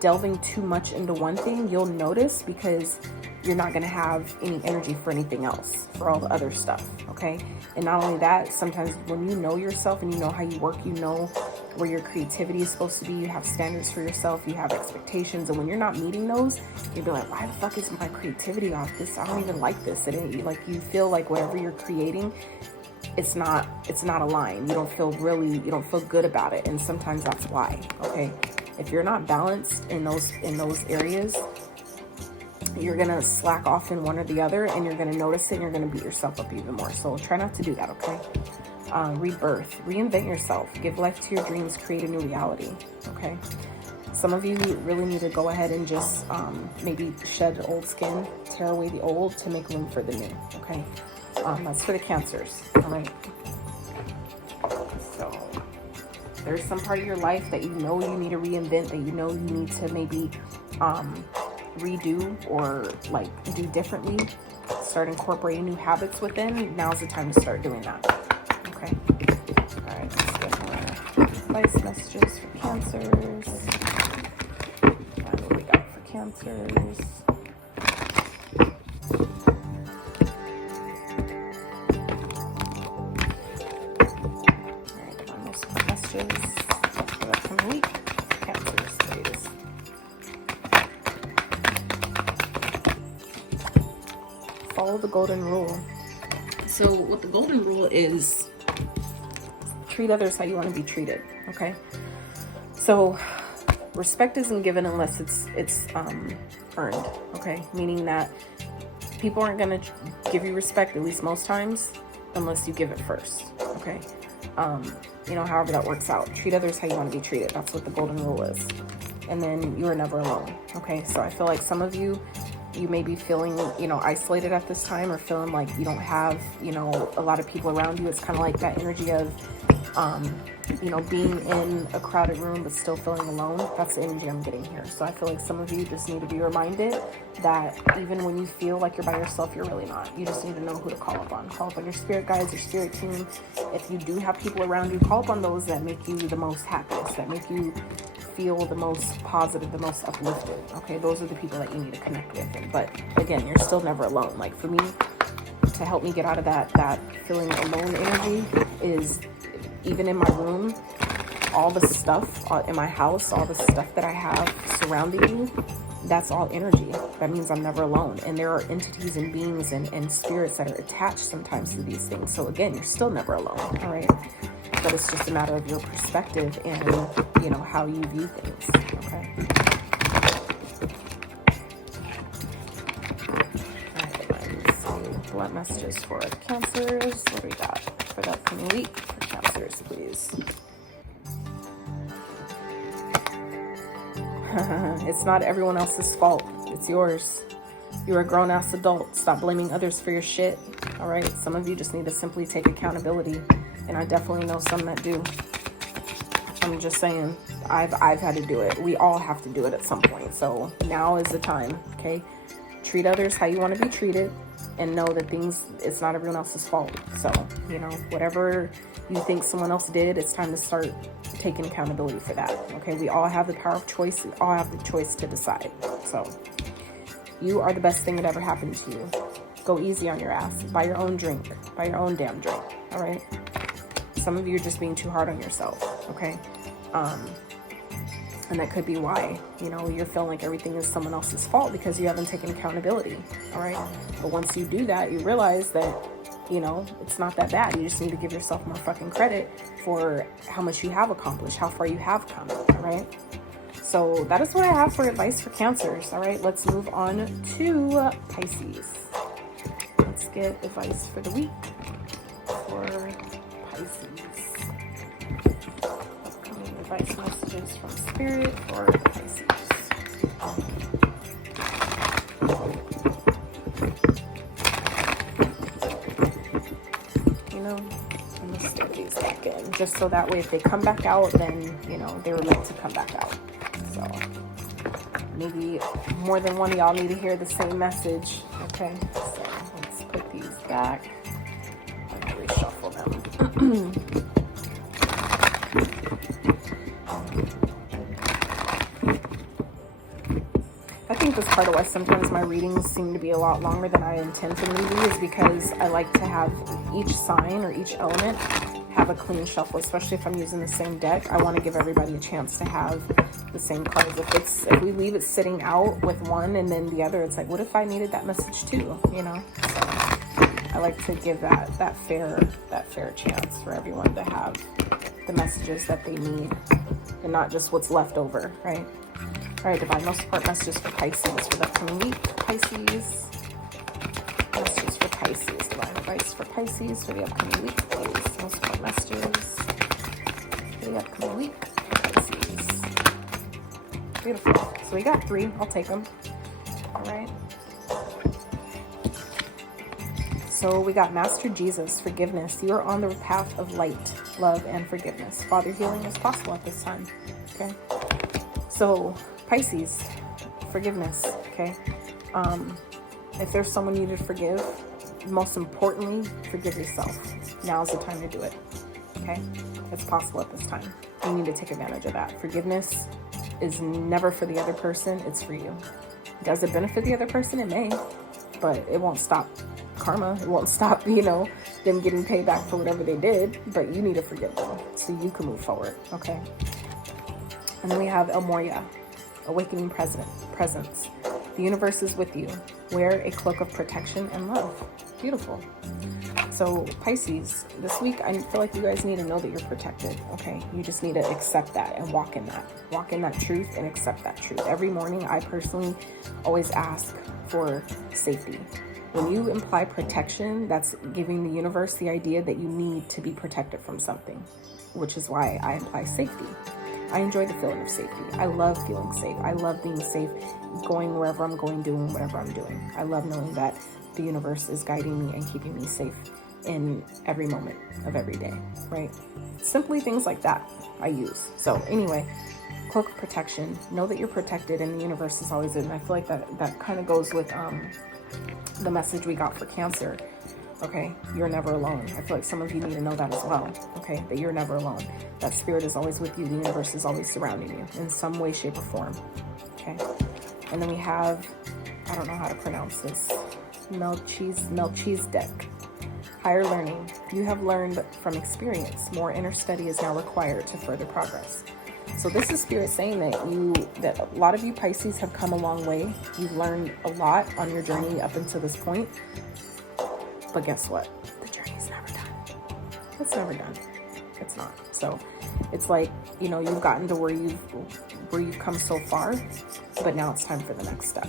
delving too much into one thing, you'll notice, because you're not going to have any energy for anything else, for all the other stuff, okay? And not only that, sometimes when you know yourself and you know how you work, you know where your creativity is supposed to be, you have standards for yourself, you have expectations, and when you're not meeting those, you'll be like, why the fuck is my creativity off? This, I don't even like this. It ain't, like, you feel like whatever you're creating, it's not aligned. You don't feel good about it, and sometimes that's why, okay? If you're not balanced in those areas, you're gonna slack off in one or the other, and you're gonna notice it, and you're gonna beat yourself up even more. So try not to do that, okay? Rebirth, reinvent yourself, give life to your dreams, create a new reality, okay? Some of you really need to go ahead and just maybe shed old skin, tear away the old to make room for the new, okay? That's for the Cancers, all right? So there's some part of your life that you know you need to reinvent, that you know you need to maybe redo or like do differently, start incorporating new habits within. Now's the time to start doing that. Okay. All right, let's get more advice messages for Cancers. What do we got for Cancers? All right, my most important messages for the upcoming week. Cancers, please. Follow the golden rule. So what the golden rule is, treat others how you want to be treated, okay? So respect isn't given unless it's earned, okay? Meaning that people aren't going to give you respect, at least most times, unless you give it first, okay? You know, however that works out. Treat others how you want to be treated. That's what the golden rule is. And then you are never alone, okay? So I feel like some of you may be feeling, you know, isolated at this time, or feeling like you don't have, you know, a lot of people around you. It's kind of like that energy of, you know, being in a crowded room but still feeling alone. That's the energy I'm getting here. So I feel like some of you just need to be reminded that even when you feel like you're by yourself, you're really not. You just need to know who to call up on. Call up on your spirit guides, your spirit team. If you do have people around you, call up on those that make you the most happiest, that make you feel the most positive, the most uplifted, okay? Those are the people that you need to connect with. But again, you're still never alone. Like for me, to help me get out of that feeling alone energy is, even in my room, all the stuff in my house, all the stuff that I have surrounding me, that's all energy. That means I'm never alone. And there are entities and beings and spirits that are attached sometimes to these things. So again, you're still never alone, all right? But it's just a matter of your perspective and, you know, how you view things, okay? All right, let's see. Blunt messages for the Cancers. What do we got for the upcoming week for Cancers, please? It's not everyone else's fault. It's yours. You're a grown-ass adult. Stop blaming others for your shit. All right? Some of you just need to simply take accountability. And I definitely know some that do. I'm just saying, I've had to do it. We all have to do it at some point. So now is the time, okay? Treat others how you want to be treated. And know that it's not everyone else's fault. So, you know, whatever you think someone else did, it's time to start taking accountability for that. Okay? We all have the power of choice. We all have the choice to decide. So you are the best thing that ever happened to you. Go easy on your ass. Buy your own drink. Buy your own damn drink. All right? Some of you are just being too hard on yourself. Okay? And that could be why, you know, you're feeling like everything is someone else's fault because you haven't taken accountability. All right? But once you do that, you realize that, you know, it's not that bad. You just need to give yourself more fucking credit for how much you have accomplished, how far you have come. All right? So that is what I have for advice for Cancers. All right, let's move on to Pisces. Let's get advice for the week for Pisces. Upcoming advice messages from Spirit for Pisces. You know, I'm going to start these back in just so that way if they come back out, then, you know, they were meant to come back out. So maybe more than one of y'all need to hear the same message. Okay, so let's put these back. I'm gonna reshuffle them. I think this part of why sometimes my readings seem to be a lot longer than I intend for them to be is because I like to have each sign or each element have a clean shuffle, especially if I'm using the same deck. I want to give everybody a chance to have the same cards. If we leave it sitting out with one and then the other, it's like, what if I needed that message too? You know, so I like to give that fair chance for everyone to have the messages that they need and not just what's left over, right? All right, divine, most support messages for Pisces for the upcoming week. Pisces, messages for Pisces, divine advice for Pisces for the upcoming week, please. Most support messages for the upcoming week. Pisces. Beautiful. So we got 3. I'll take them. All right. So we got Master Jesus, forgiveness. You are on the path of light, love, and forgiveness. Father, healing is possible at this time. Okay. So Pisces, forgiveness. Okay. If there's someone you need to forgive, most importantly, forgive yourself. Now's the time to do it. Okay. It's possible at this time. You need to take advantage of that. Forgiveness is never for the other person, it's for you. Does it benefit the other person? It may, but it won't stop karma. It won't stop, you know, them getting paid back for whatever they did, but you need to forgive them so you can move forward, okay? And then we have El Moria, awakening presence. The universe is with you. Wear a cloak of protection and love. Beautiful. So Pisces, this week, I feel like you guys need to know that you're protected, okay? You just need to accept that and walk in that. Walk in that truth and accept that truth. Every morning, I personally always ask for safety. When you imply protection, that's giving the universe the idea that you need to be protected from something, which is why I imply safety. I enjoy the feeling of safety. I love feeling safe. I love being safe, going wherever I'm going, doing whatever I'm doing. I love knowing that the universe is guiding me and keeping me safe in every moment of every day, right? Simply things like that I use. So anyway, cloak of protection. Know that you're protected and the universe is always in. And I feel like that kind of goes with the message we got for Cancer. Okay, you're never alone. I feel like some of you need to know that as well, okay, that you're never alone. That spirit is always with you. The universe is always surrounding you in some way, shape, or form, okay? And then we have, I don't know how to pronounce this, Melchizedek. Higher learning. You have learned from experience. More inner study is now required to further progress. So this is Spirit saying that a lot of you Pisces have come a long way. You've learned a lot on your journey up until this point. But guess what? The journey is never done. It's never done. It's not. So it's like, you know, you've gotten to where you've come so far, but now it's time for the next step.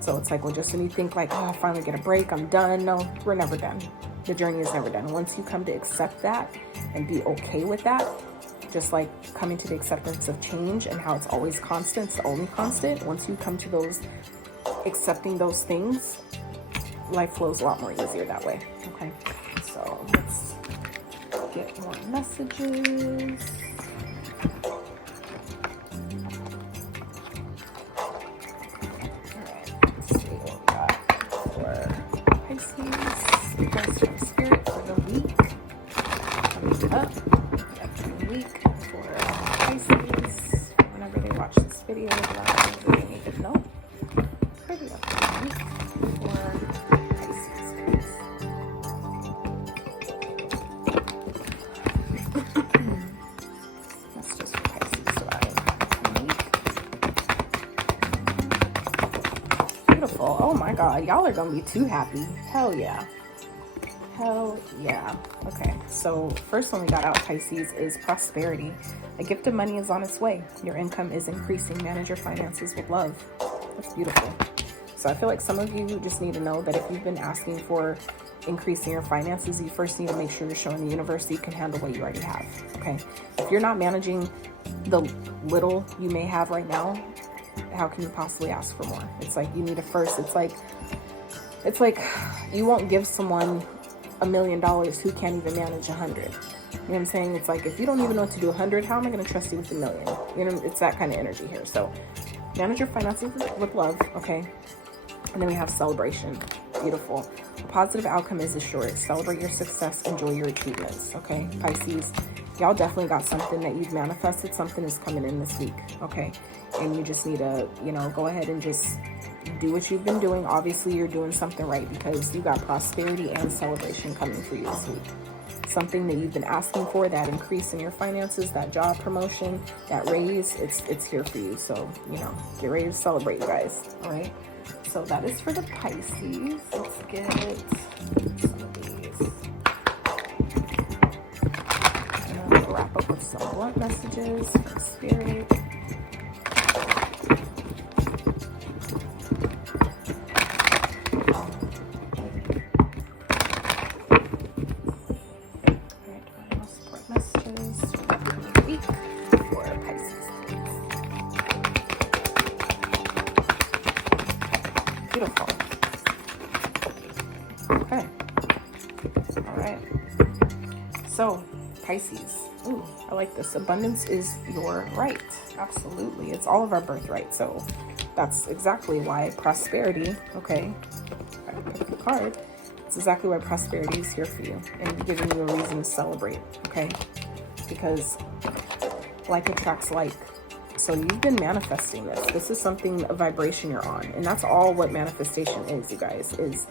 So it's like, well, just when you think like, oh, I finally get a break, I'm done. No, we're never done. The journey is never done. Once you come to accept that and be okay with that, just like coming to the acceptance of change and how it's always constant, it's the only constant. Once you come to those accepting those things, life flows a lot more easier that way. Okay, so let's get more messages. Alright, let's see what we got for Pisces. Request from Spirit for the week. Coming up, the upcoming week for Pisces. Whenever they watch this video, they need to know. For the upcoming week for Pisces, please. That's just for Pisces, so beautiful. Oh my god, y'all are gonna be too happy. Hell yeah. Hell yeah. Okay, so first one we got out, Pisces, is prosperity. A gift of money is on its way. Your income is increasing. Manage your finances with love. That's beautiful. So I feel like some of you just need to know that if you've been asking for increasing your finances, you first need to make sure you're showing the universe that you can handle what you already have. Okay, if you're not managing the little you may have right now, how can you possibly ask for more? It's like you need to first, it's like you won't give someone $1 million who can't even manage 100. You know what I'm saying? It's like, if you don't even know what to do 100, how am I going to trust you with $1 million? You know, it's that kind of energy here. So manage your finances with love. Okay, and then we have celebration. Beautiful. A positive outcome is assured. Celebrate your success. Enjoy your achievements. Okay, Pisces, y'all definitely got something that you've manifested. Something is coming in this week. Okay, and you just need to, you know, go ahead and just do what you've been doing. Obviously, you're doing something right because you got prosperity and celebration coming for you this week. Something that you've been asking for, that increase in your finances, that job promotion, that raise, it's here for you. So, you know, get ready to celebrate, you guys. All right. So that is for the Pisces. Let's get some of these. And then we'll wrap up with some blunt messages from Spirit. Beautiful. Okay. All right. So, Pisces. Ooh, I like this. Abundance is your right. Absolutely. It's all of our birthright. So, that's exactly why prosperity, okay, I picked the card. It's exactly why prosperity is here for you and giving you a reason to celebrate, okay? Because like attracts like. So you've been manifesting this. This is something, a vibration you're on. And that's all what manifestation is, you guys, is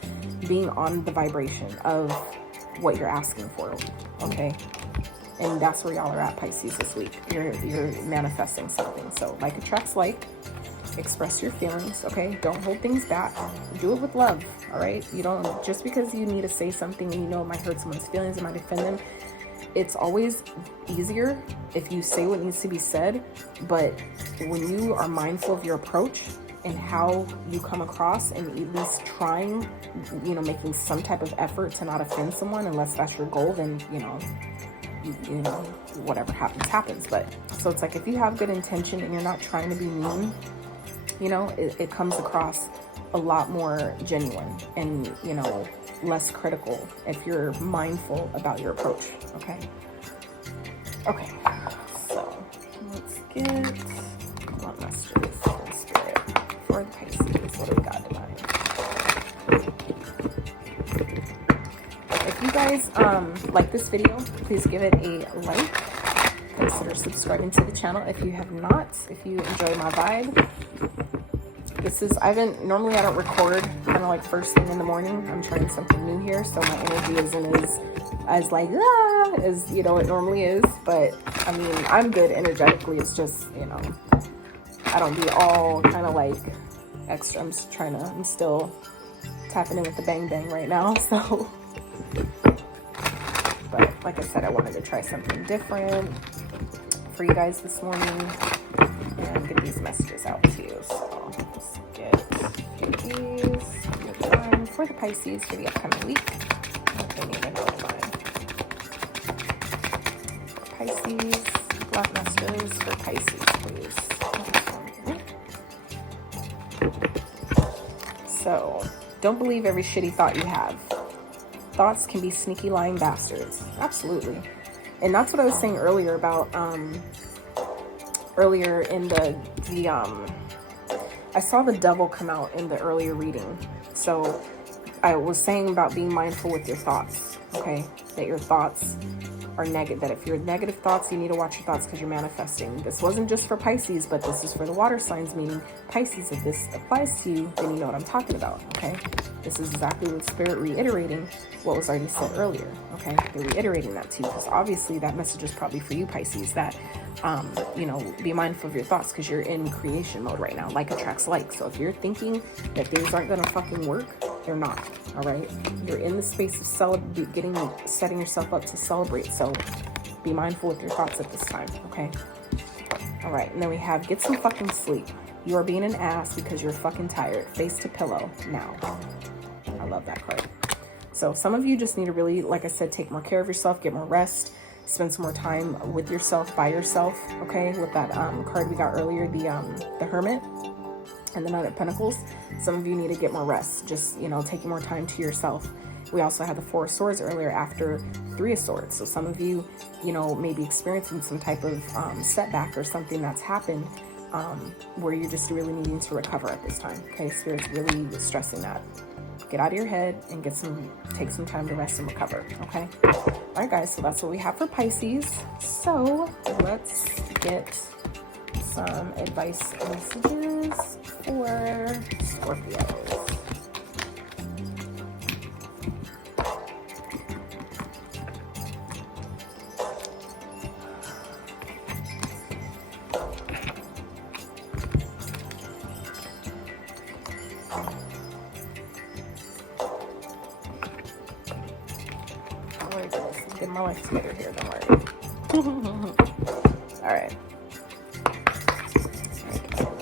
being on the vibration of what you're asking for, okay? And that's where y'all are at, Pisces, this week. You're manifesting something. So like attracts like. Express your feelings, okay? Don't hold things back. Do it with love, all right? You don't, just because you need to say something and you know it might hurt someone's feelings, it might offend them, it's always easier if you say what needs to be said. But when you are mindful of your approach and how you come across, and at least trying, you know, making some type of effort to not offend someone, unless that's your goal, then, you know, whatever happens. But so it's like, if you have good intention and you're not trying to be mean, you know, it comes across a lot more genuine and, you know, less critical if you're mindful about your approach. Okay. Okay. So let's get what messages from Spirit for the Pisces. What do we got tonight? If you guys like this video, please give it a like. Consider subscribing to the channel if you have not. If you enjoy my vibe. This is, normally I don't record kind of like first thing in the morning. I'm trying something new here, so my energy isn't as like, as, you know, it normally is. But, I mean, I'm good energetically. It's just, you know, I don't be all kind of like extra. I'm still tapping in with the bang bang right now, so. But, like I said, I wanted to try something different for you guys this morning and get these messages out to you. So let's get these time for the Pisces for the upcoming week. I need to know mine. Pisces, black messages for Pisces, please. So, don't believe every shitty thought you have. Thoughts can be sneaky lying bastards. Absolutely. And that's what I was saying earlier about, earlier in I saw the devil come out in the earlier reading. So I was saying about being mindful with your thoughts, okay? That your thoughts are negative. That if you're negative thoughts, you need to watch your thoughts because you're manifesting. This wasn't just for Pisces, but this is for the water signs, meaning Pisces. If this applies to you, then you know what I'm talking about, okay? This is exactly what Spirit reiterating what was already said earlier, okay? They're reiterating that to you because obviously that message is probably for you, Pisces, that, you know, be mindful of your thoughts because you're in creation mode right now. Like attracts like. So if you're thinking that things aren't going to fucking work, they're not, all right? You're in the space of setting yourself up to celebrate. So be mindful with your thoughts at this time, okay? All right, and then we have get some fucking sleep. You are being an ass because you're fucking tired. Face to pillow now. I love that card. So some of you just need to really, like I said, take more care of yourself, get more rest, spend some more time with yourself, by yourself, okay? With that card we got earlier, the Hermit and the Knight of Pentacles. Some of you need to get more rest, just, you know, taking more time to yourself. We also had the Four of Swords earlier after Three of Swords. So some of you, you know, may be experiencing some type of setback or something that's happened where you're just really needing to recover at this time, okay? Spirit's really stressing that. Get out of your head and take some time to rest and recover, okay? All right, guys, so that's what we have for Pisces. So let's get some advice messages for Scorpios. Get my life together here, don't worry. All right.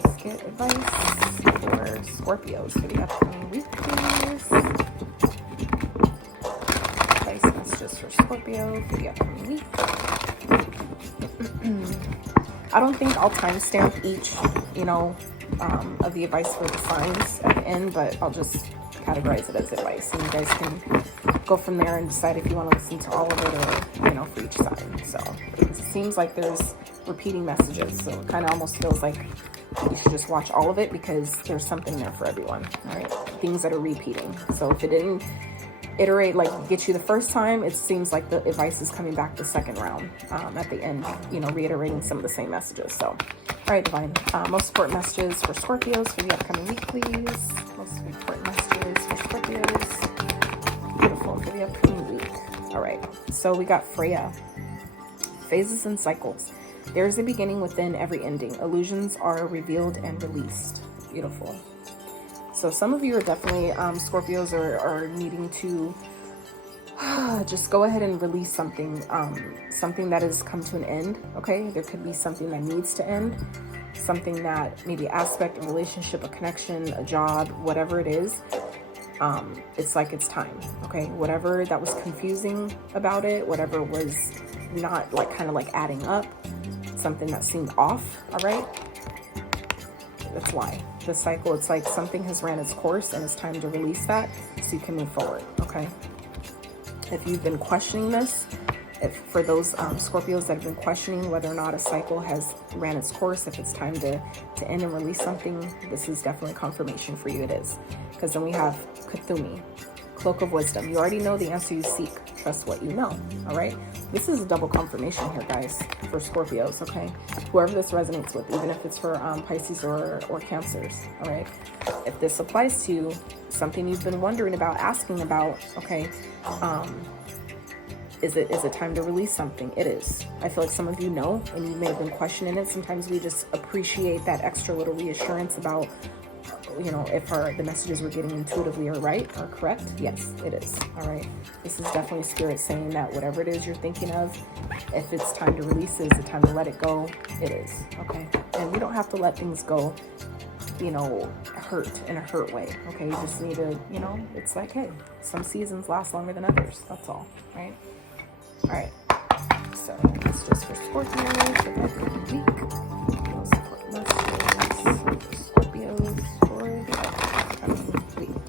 Let's get advice for Scorpios for the upcoming week, please. Advice messages for Scorpio for the upcoming week. I don't think I'll timestamp each, you know, of the advice for the signs at the end, but I'll just categorize it as advice, and you guys can go from there and decide if you want to listen to all of it or, you know, for each sign. So it seems like there's repeating messages, so it kind of almost feels like you should just watch all of it because there's something there for everyone, all right? Things that are repeating. So if it didn't iterate, like get you the first time, it seems like the advice is coming back the second round at the end, you know, reiterating some of the same messages. So, all right, Divine, most important messages for Scorpios for the upcoming week, please. Most important messages for Scorpios. Beautiful, for the upcoming week. All right, so we got Freya. Phases and cycles. There's a beginning within every ending. Illusions are revealed and released. Beautiful. So some of you are definitely, Scorpios are needing to just go ahead and release something, something that has come to an end, okay? There could be something that needs to end, something that maybe aspect, a relationship, a connection, a job, whatever it is. It's like it's time, okay? Whatever that was confusing about it, whatever was not like kind of like adding up, something that seemed off, all right? That's why the cycle, it's like something has ran its course and it's time to release that so you can move forward, okay? If you've been questioning this, for those Scorpios that have been questioning whether or not a cycle has ran its course, if it's time to end and release something, this is definitely confirmation for you. It is. Because then we have Kuthumi, Cloak of Wisdom. You already know the answer you seek. Trust what you know. All right. This is a double confirmation here, guys, for Scorpios. Okay. Whoever this resonates with, even if it's for Pisces or Cancers. All right. If this applies to you, something you've been wondering about, asking about, okay, is it time to release something? It is. I feel like some of you know, and you may have been questioning it. Sometimes we just appreciate that extra little reassurance about, you know, if the messages we're getting intuitively are right, are correct. Yes, it is. All right. This is definitely Spirit saying that whatever it is you're thinking of, if it's time to release it, is it time to let it go? It is. Okay. And we don't have to let things go, you know, hurt in a hurt way. Okay. You just need to, you know, it's like, hey, some seasons last longer than others. That's all. Right. All right. So that's just for Scorpios for the upcoming week. Most important messages for Scorpios for the upcoming week.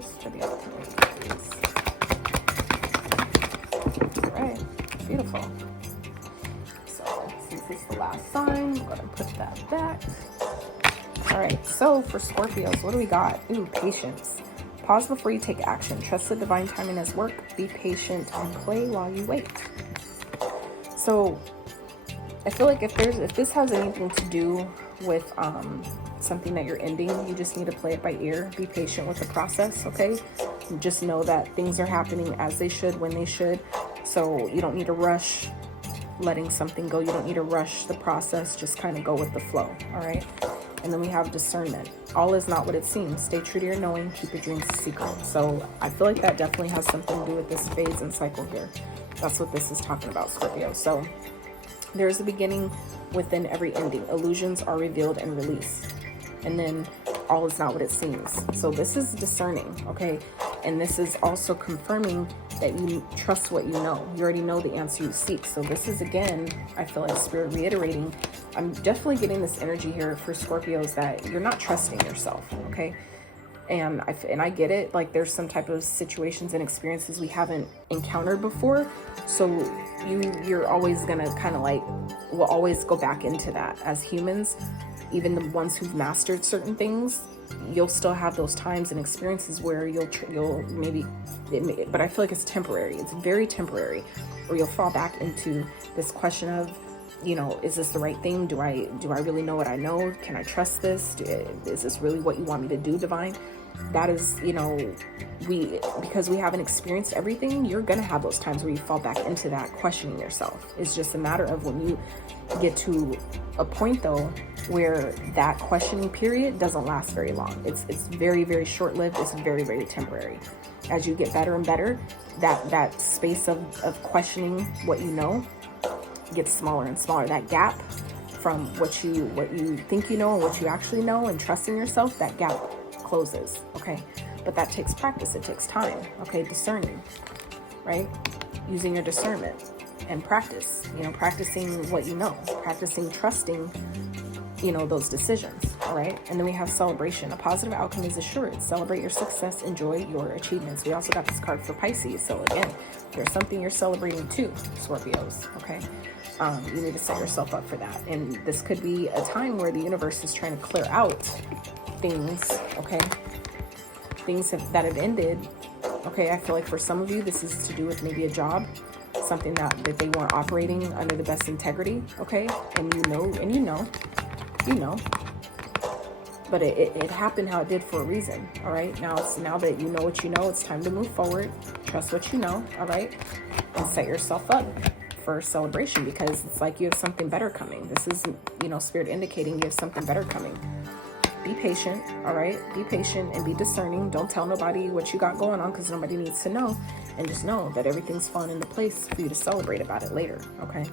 Scorpios for the upcoming week, please. All right, beautiful. So since it's the last sign, I'm gonna put that back. All right, so for Scorpios, what do we got? Ooh, patience. Pause before you take action. Trust the divine timing as work. Be patient and play while you wait. So I feel like if this has anything to do with something that you're ending, you just need to play it by ear. Be patient with the process, okay? Just know that things are happening as they should, when they should. So you don't need to rush letting something go. You don't need to rush the process. Just kind of go with the flow, all right? And then we have discernment. All is not what it seems. Stay true to your knowing. Keep your dreams a secret. So I feel like that definitely has something to do with this phase and cycle here. That's what this is talking about, Scorpio. So there's a beginning within every ending. Illusions are revealed and released. And then all is not what it seems. So this is discerning, okay? And this is also confirming that you trust what you know. You already know the answer you seek. So this is, again, I feel like Spirit reiterating. I'm definitely getting this energy here for Scorpios that you're not trusting yourself, okay? And I get it. Like, there's some type of situations and experiences we haven't encountered before. So you're always gonna kind of like, we'll always go back into that as humans. Even the ones who've mastered certain things, you'll still have those times and experiences where you'll maybe, but I feel like it's temporary. It's very temporary, or you'll fall back into this question of, you know, is this the right thing? Do I really know what I know? Can I trust this? Is this really what you want me to do, divine? That is, you know, because we haven't experienced everything, you're gonna have those times where you fall back into that questioning yourself. It's just a matter of when you get to a point though where that questioning period doesn't last very long. It's very, very short-lived. It's very, very temporary. As you get better and better, that space of questioning what you know gets smaller and smaller. That gap from what you think you know and what you actually know, and trusting yourself, that gap closes, okay? But that takes practice. It takes time, okay? Discerning, right? Using your discernment and practice, you know, practicing what you know, practicing trusting, you know, those decisions, all right? And then we have celebration. A positive outcome is assured. Celebrate your success. Enjoy your achievements. We also got this card for Pisces. So again, there's something you're celebrating too, Scorpios, okay? You need to set yourself up for that. And this could be a time where the universe is trying to clear out things, okay? Things that have ended, okay? I feel like for some of you, this is to do with maybe a job, something that they weren't operating under the best integrity, okay? And you know. But it happened how it did for a reason, all right? Now that you know what you know, it's time to move forward. Trust what you know, all right? And set yourself up for celebration, because it's like you have something better coming. This is, you know, Spirit indicating you have something better coming. Be patient, all right? Be patient and be discerning. Don't tell nobody what you got going on, because nobody needs to know. And just know that everything's falling into place for you to celebrate about it later, okay?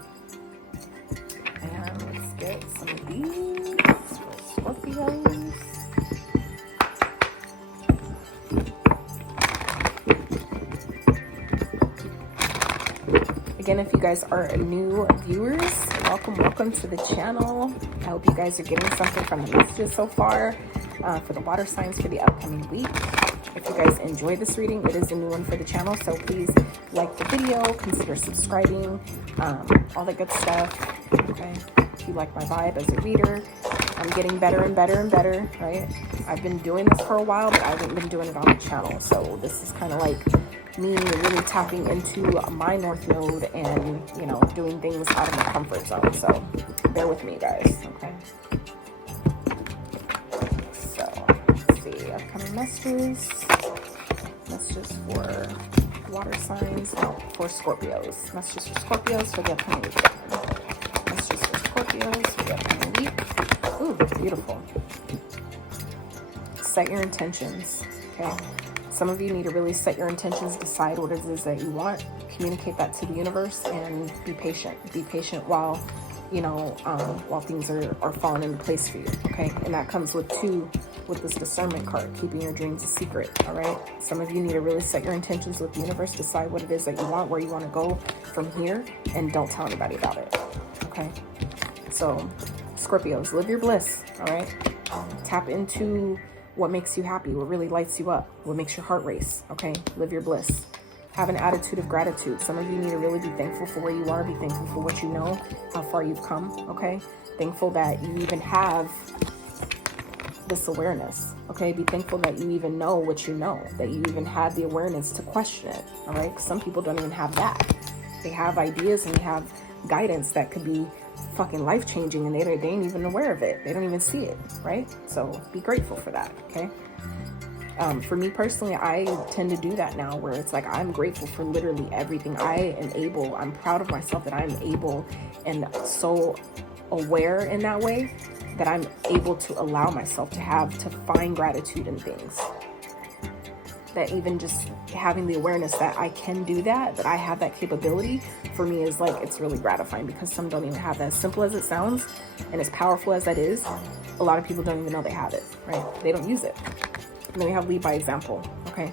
And let's get some of these for Scorpios. Again, if you guys are new viewers, welcome to the channel. I hope you guys are getting something from the messages so far for the water signs for the upcoming week. If you guys enjoy this reading, it is a new one for the channel, so please like the video, consider subscribing, all that good stuff, okay? If you like my vibe as a reader, I'm getting better and better and better, right? I've been doing this for a while, but I haven't been doing it on the channel, so this is kind of like me really tapping into my North Node and, you know, doing things out of my comfort zone. So bear with me, guys, okay? So let's see, upcoming messages for water signs, no, for Scorpios. Messages for Scorpios for the upcoming week. Messages for Scorpios for the upcoming week. Ooh, beautiful. Set your intentions, okay? Some of you need to really set your intentions, decide what it is that you want, communicate that to the universe, and be patient. Be patient while, you know, while things are falling into place for you, okay? And that comes with this discernment card, keeping your dreams a secret, all right? Some of you need to really set your intentions with the universe, decide what it is that you want, where you want to go from here, and don't tell anybody about it, okay? So, Scorpios, live your bliss, all right? Tap into what makes you happy, what really lights you up, what makes your heart race, okay? Live your bliss. Have an attitude of gratitude. Some of you need to really be thankful for where you are, be thankful for what you know, how far you've come, okay? Thankful that you even have this awareness, okay? Be thankful that you even know what you know, that you even have the awareness to question it, all right? 'Cause some people don't even have that. They have ideas and they have guidance that could be fucking life-changing, and they ain't even aware of it. They don't even see it, right? So be grateful for that, okay? For me personally, I tend to do that now, where it's like I'm grateful for literally everything. I am able, I'm proud of myself that I'm able and so aware in that way that I'm able to allow myself to find gratitude in things. That even just having the awareness that I can do that I have that capability, for me is like, it's really gratifying, because some don't even have that. As simple as it sounds and as powerful as that is, a lot of people don't even know they have it, right? They don't use it. And then we have lead by example, okay?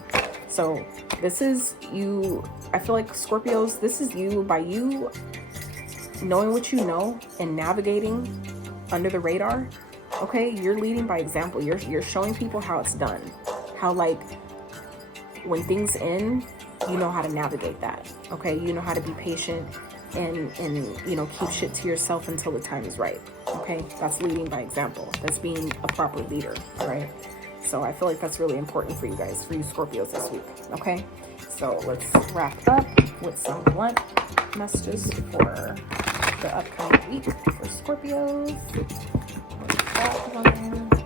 So this is you, I feel like Scorpios, this is you, by you knowing what you know and navigating under the radar, okay? You're leading by example. You're showing people how it's done. How, like, when things end, you know how to navigate that, okay? You know how to be patient and you know, keep shit to yourself until the time is right, okay? That's leading by example. That's being a proper leader, all right? So I feel like that's really important for you guys, for you Scorpios this week, okay? So let's wrap up with some blunt messages for the upcoming week for Scorpios.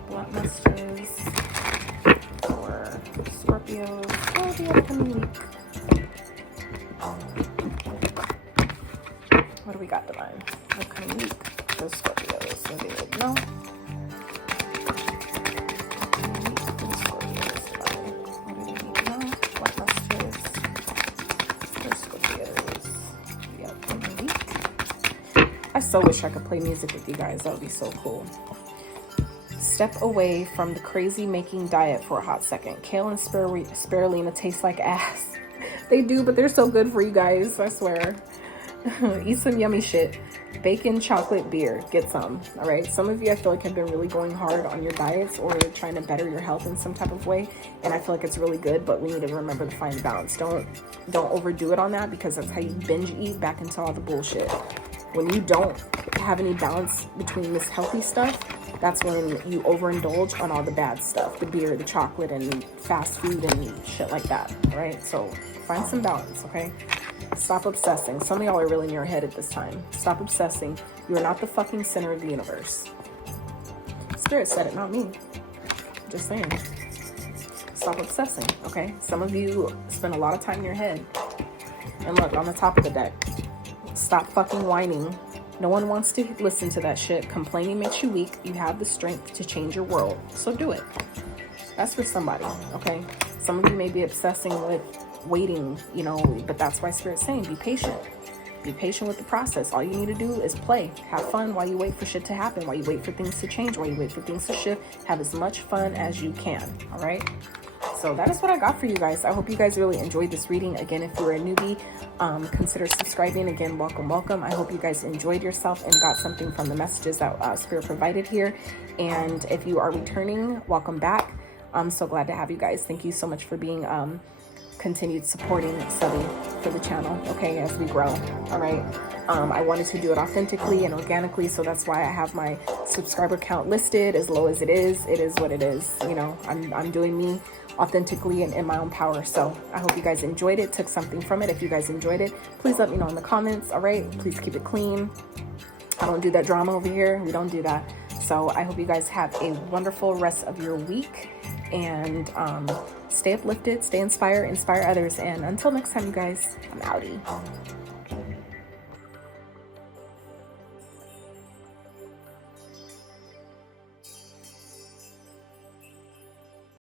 Blunt messages for Scorpios for the upcoming week. What do we got, Divine? Upcoming week for Scorpios, so they would know. I so wish I could play music with you guys. That would be so cool. Step away from the crazy making diet for a hot second. Kale and spirulina taste like ass. They do, but they're so good for you guys, I swear. Eat some yummy shit. Bacon, chocolate, beer. Get some, all right? Some of you, I feel like, have been really going hard on your diets or trying to better your health in some type of way, and I feel like it's really good, but we need to remember to find balance. Don't overdo it on that, because that's how you binge eat back into all the bullshit. When you don't have any balance between this healthy stuff, that's when you overindulge on all the bad stuff, the beer, the chocolate, and fast food and shit like that, right? So find some balance, okay? Stop obsessing. Some of y'all are really in your head at this time. Stop obsessing. You are not the fucking center of the universe. Spirit said it, not me. Just saying. Stop obsessing, okay? Some of you spend a lot of time in your head. And look, on the top of the deck, stop fucking whining. No one wants to listen to that shit. Complaining makes you weak. You have the strength to change your world, so do it. That's for somebody, okay? Some of you may be obsessing with waiting, you know, but that's why Spirit's saying be patient. Be patient with the process. All you need to do is play. Have fun while you wait for shit to happen, while you wait for things to change, while you wait for things to shift. Have as much fun as you can, all right? So that is what I got for you guys. I hope you guys really enjoyed this reading. Again, if you're a newbie, consider subscribing. Again, welcome. I hope you guys enjoyed yourself and got something from the messages that Spirit provided here. And if you are returning, welcome back. I'm so glad to have you guys. Thank you so much for being continued supporting, subbing for the channel, okay, as we grow, all right? I wanted to do it authentically and organically, so that's why I have my subscriber count listed as low as it is. It is what it is, you know. I'm doing me authentically and in my own power. So I hope you guys enjoyed it, took something from it. If you guys enjoyed it, please let me know in the comments, all right? Please keep it clean. I don't do that drama over here. We don't do that. So I hope you guys have a wonderful rest of your week, and stay uplifted, stay inspired, inspire others. And until next time, you guys, I'm outie.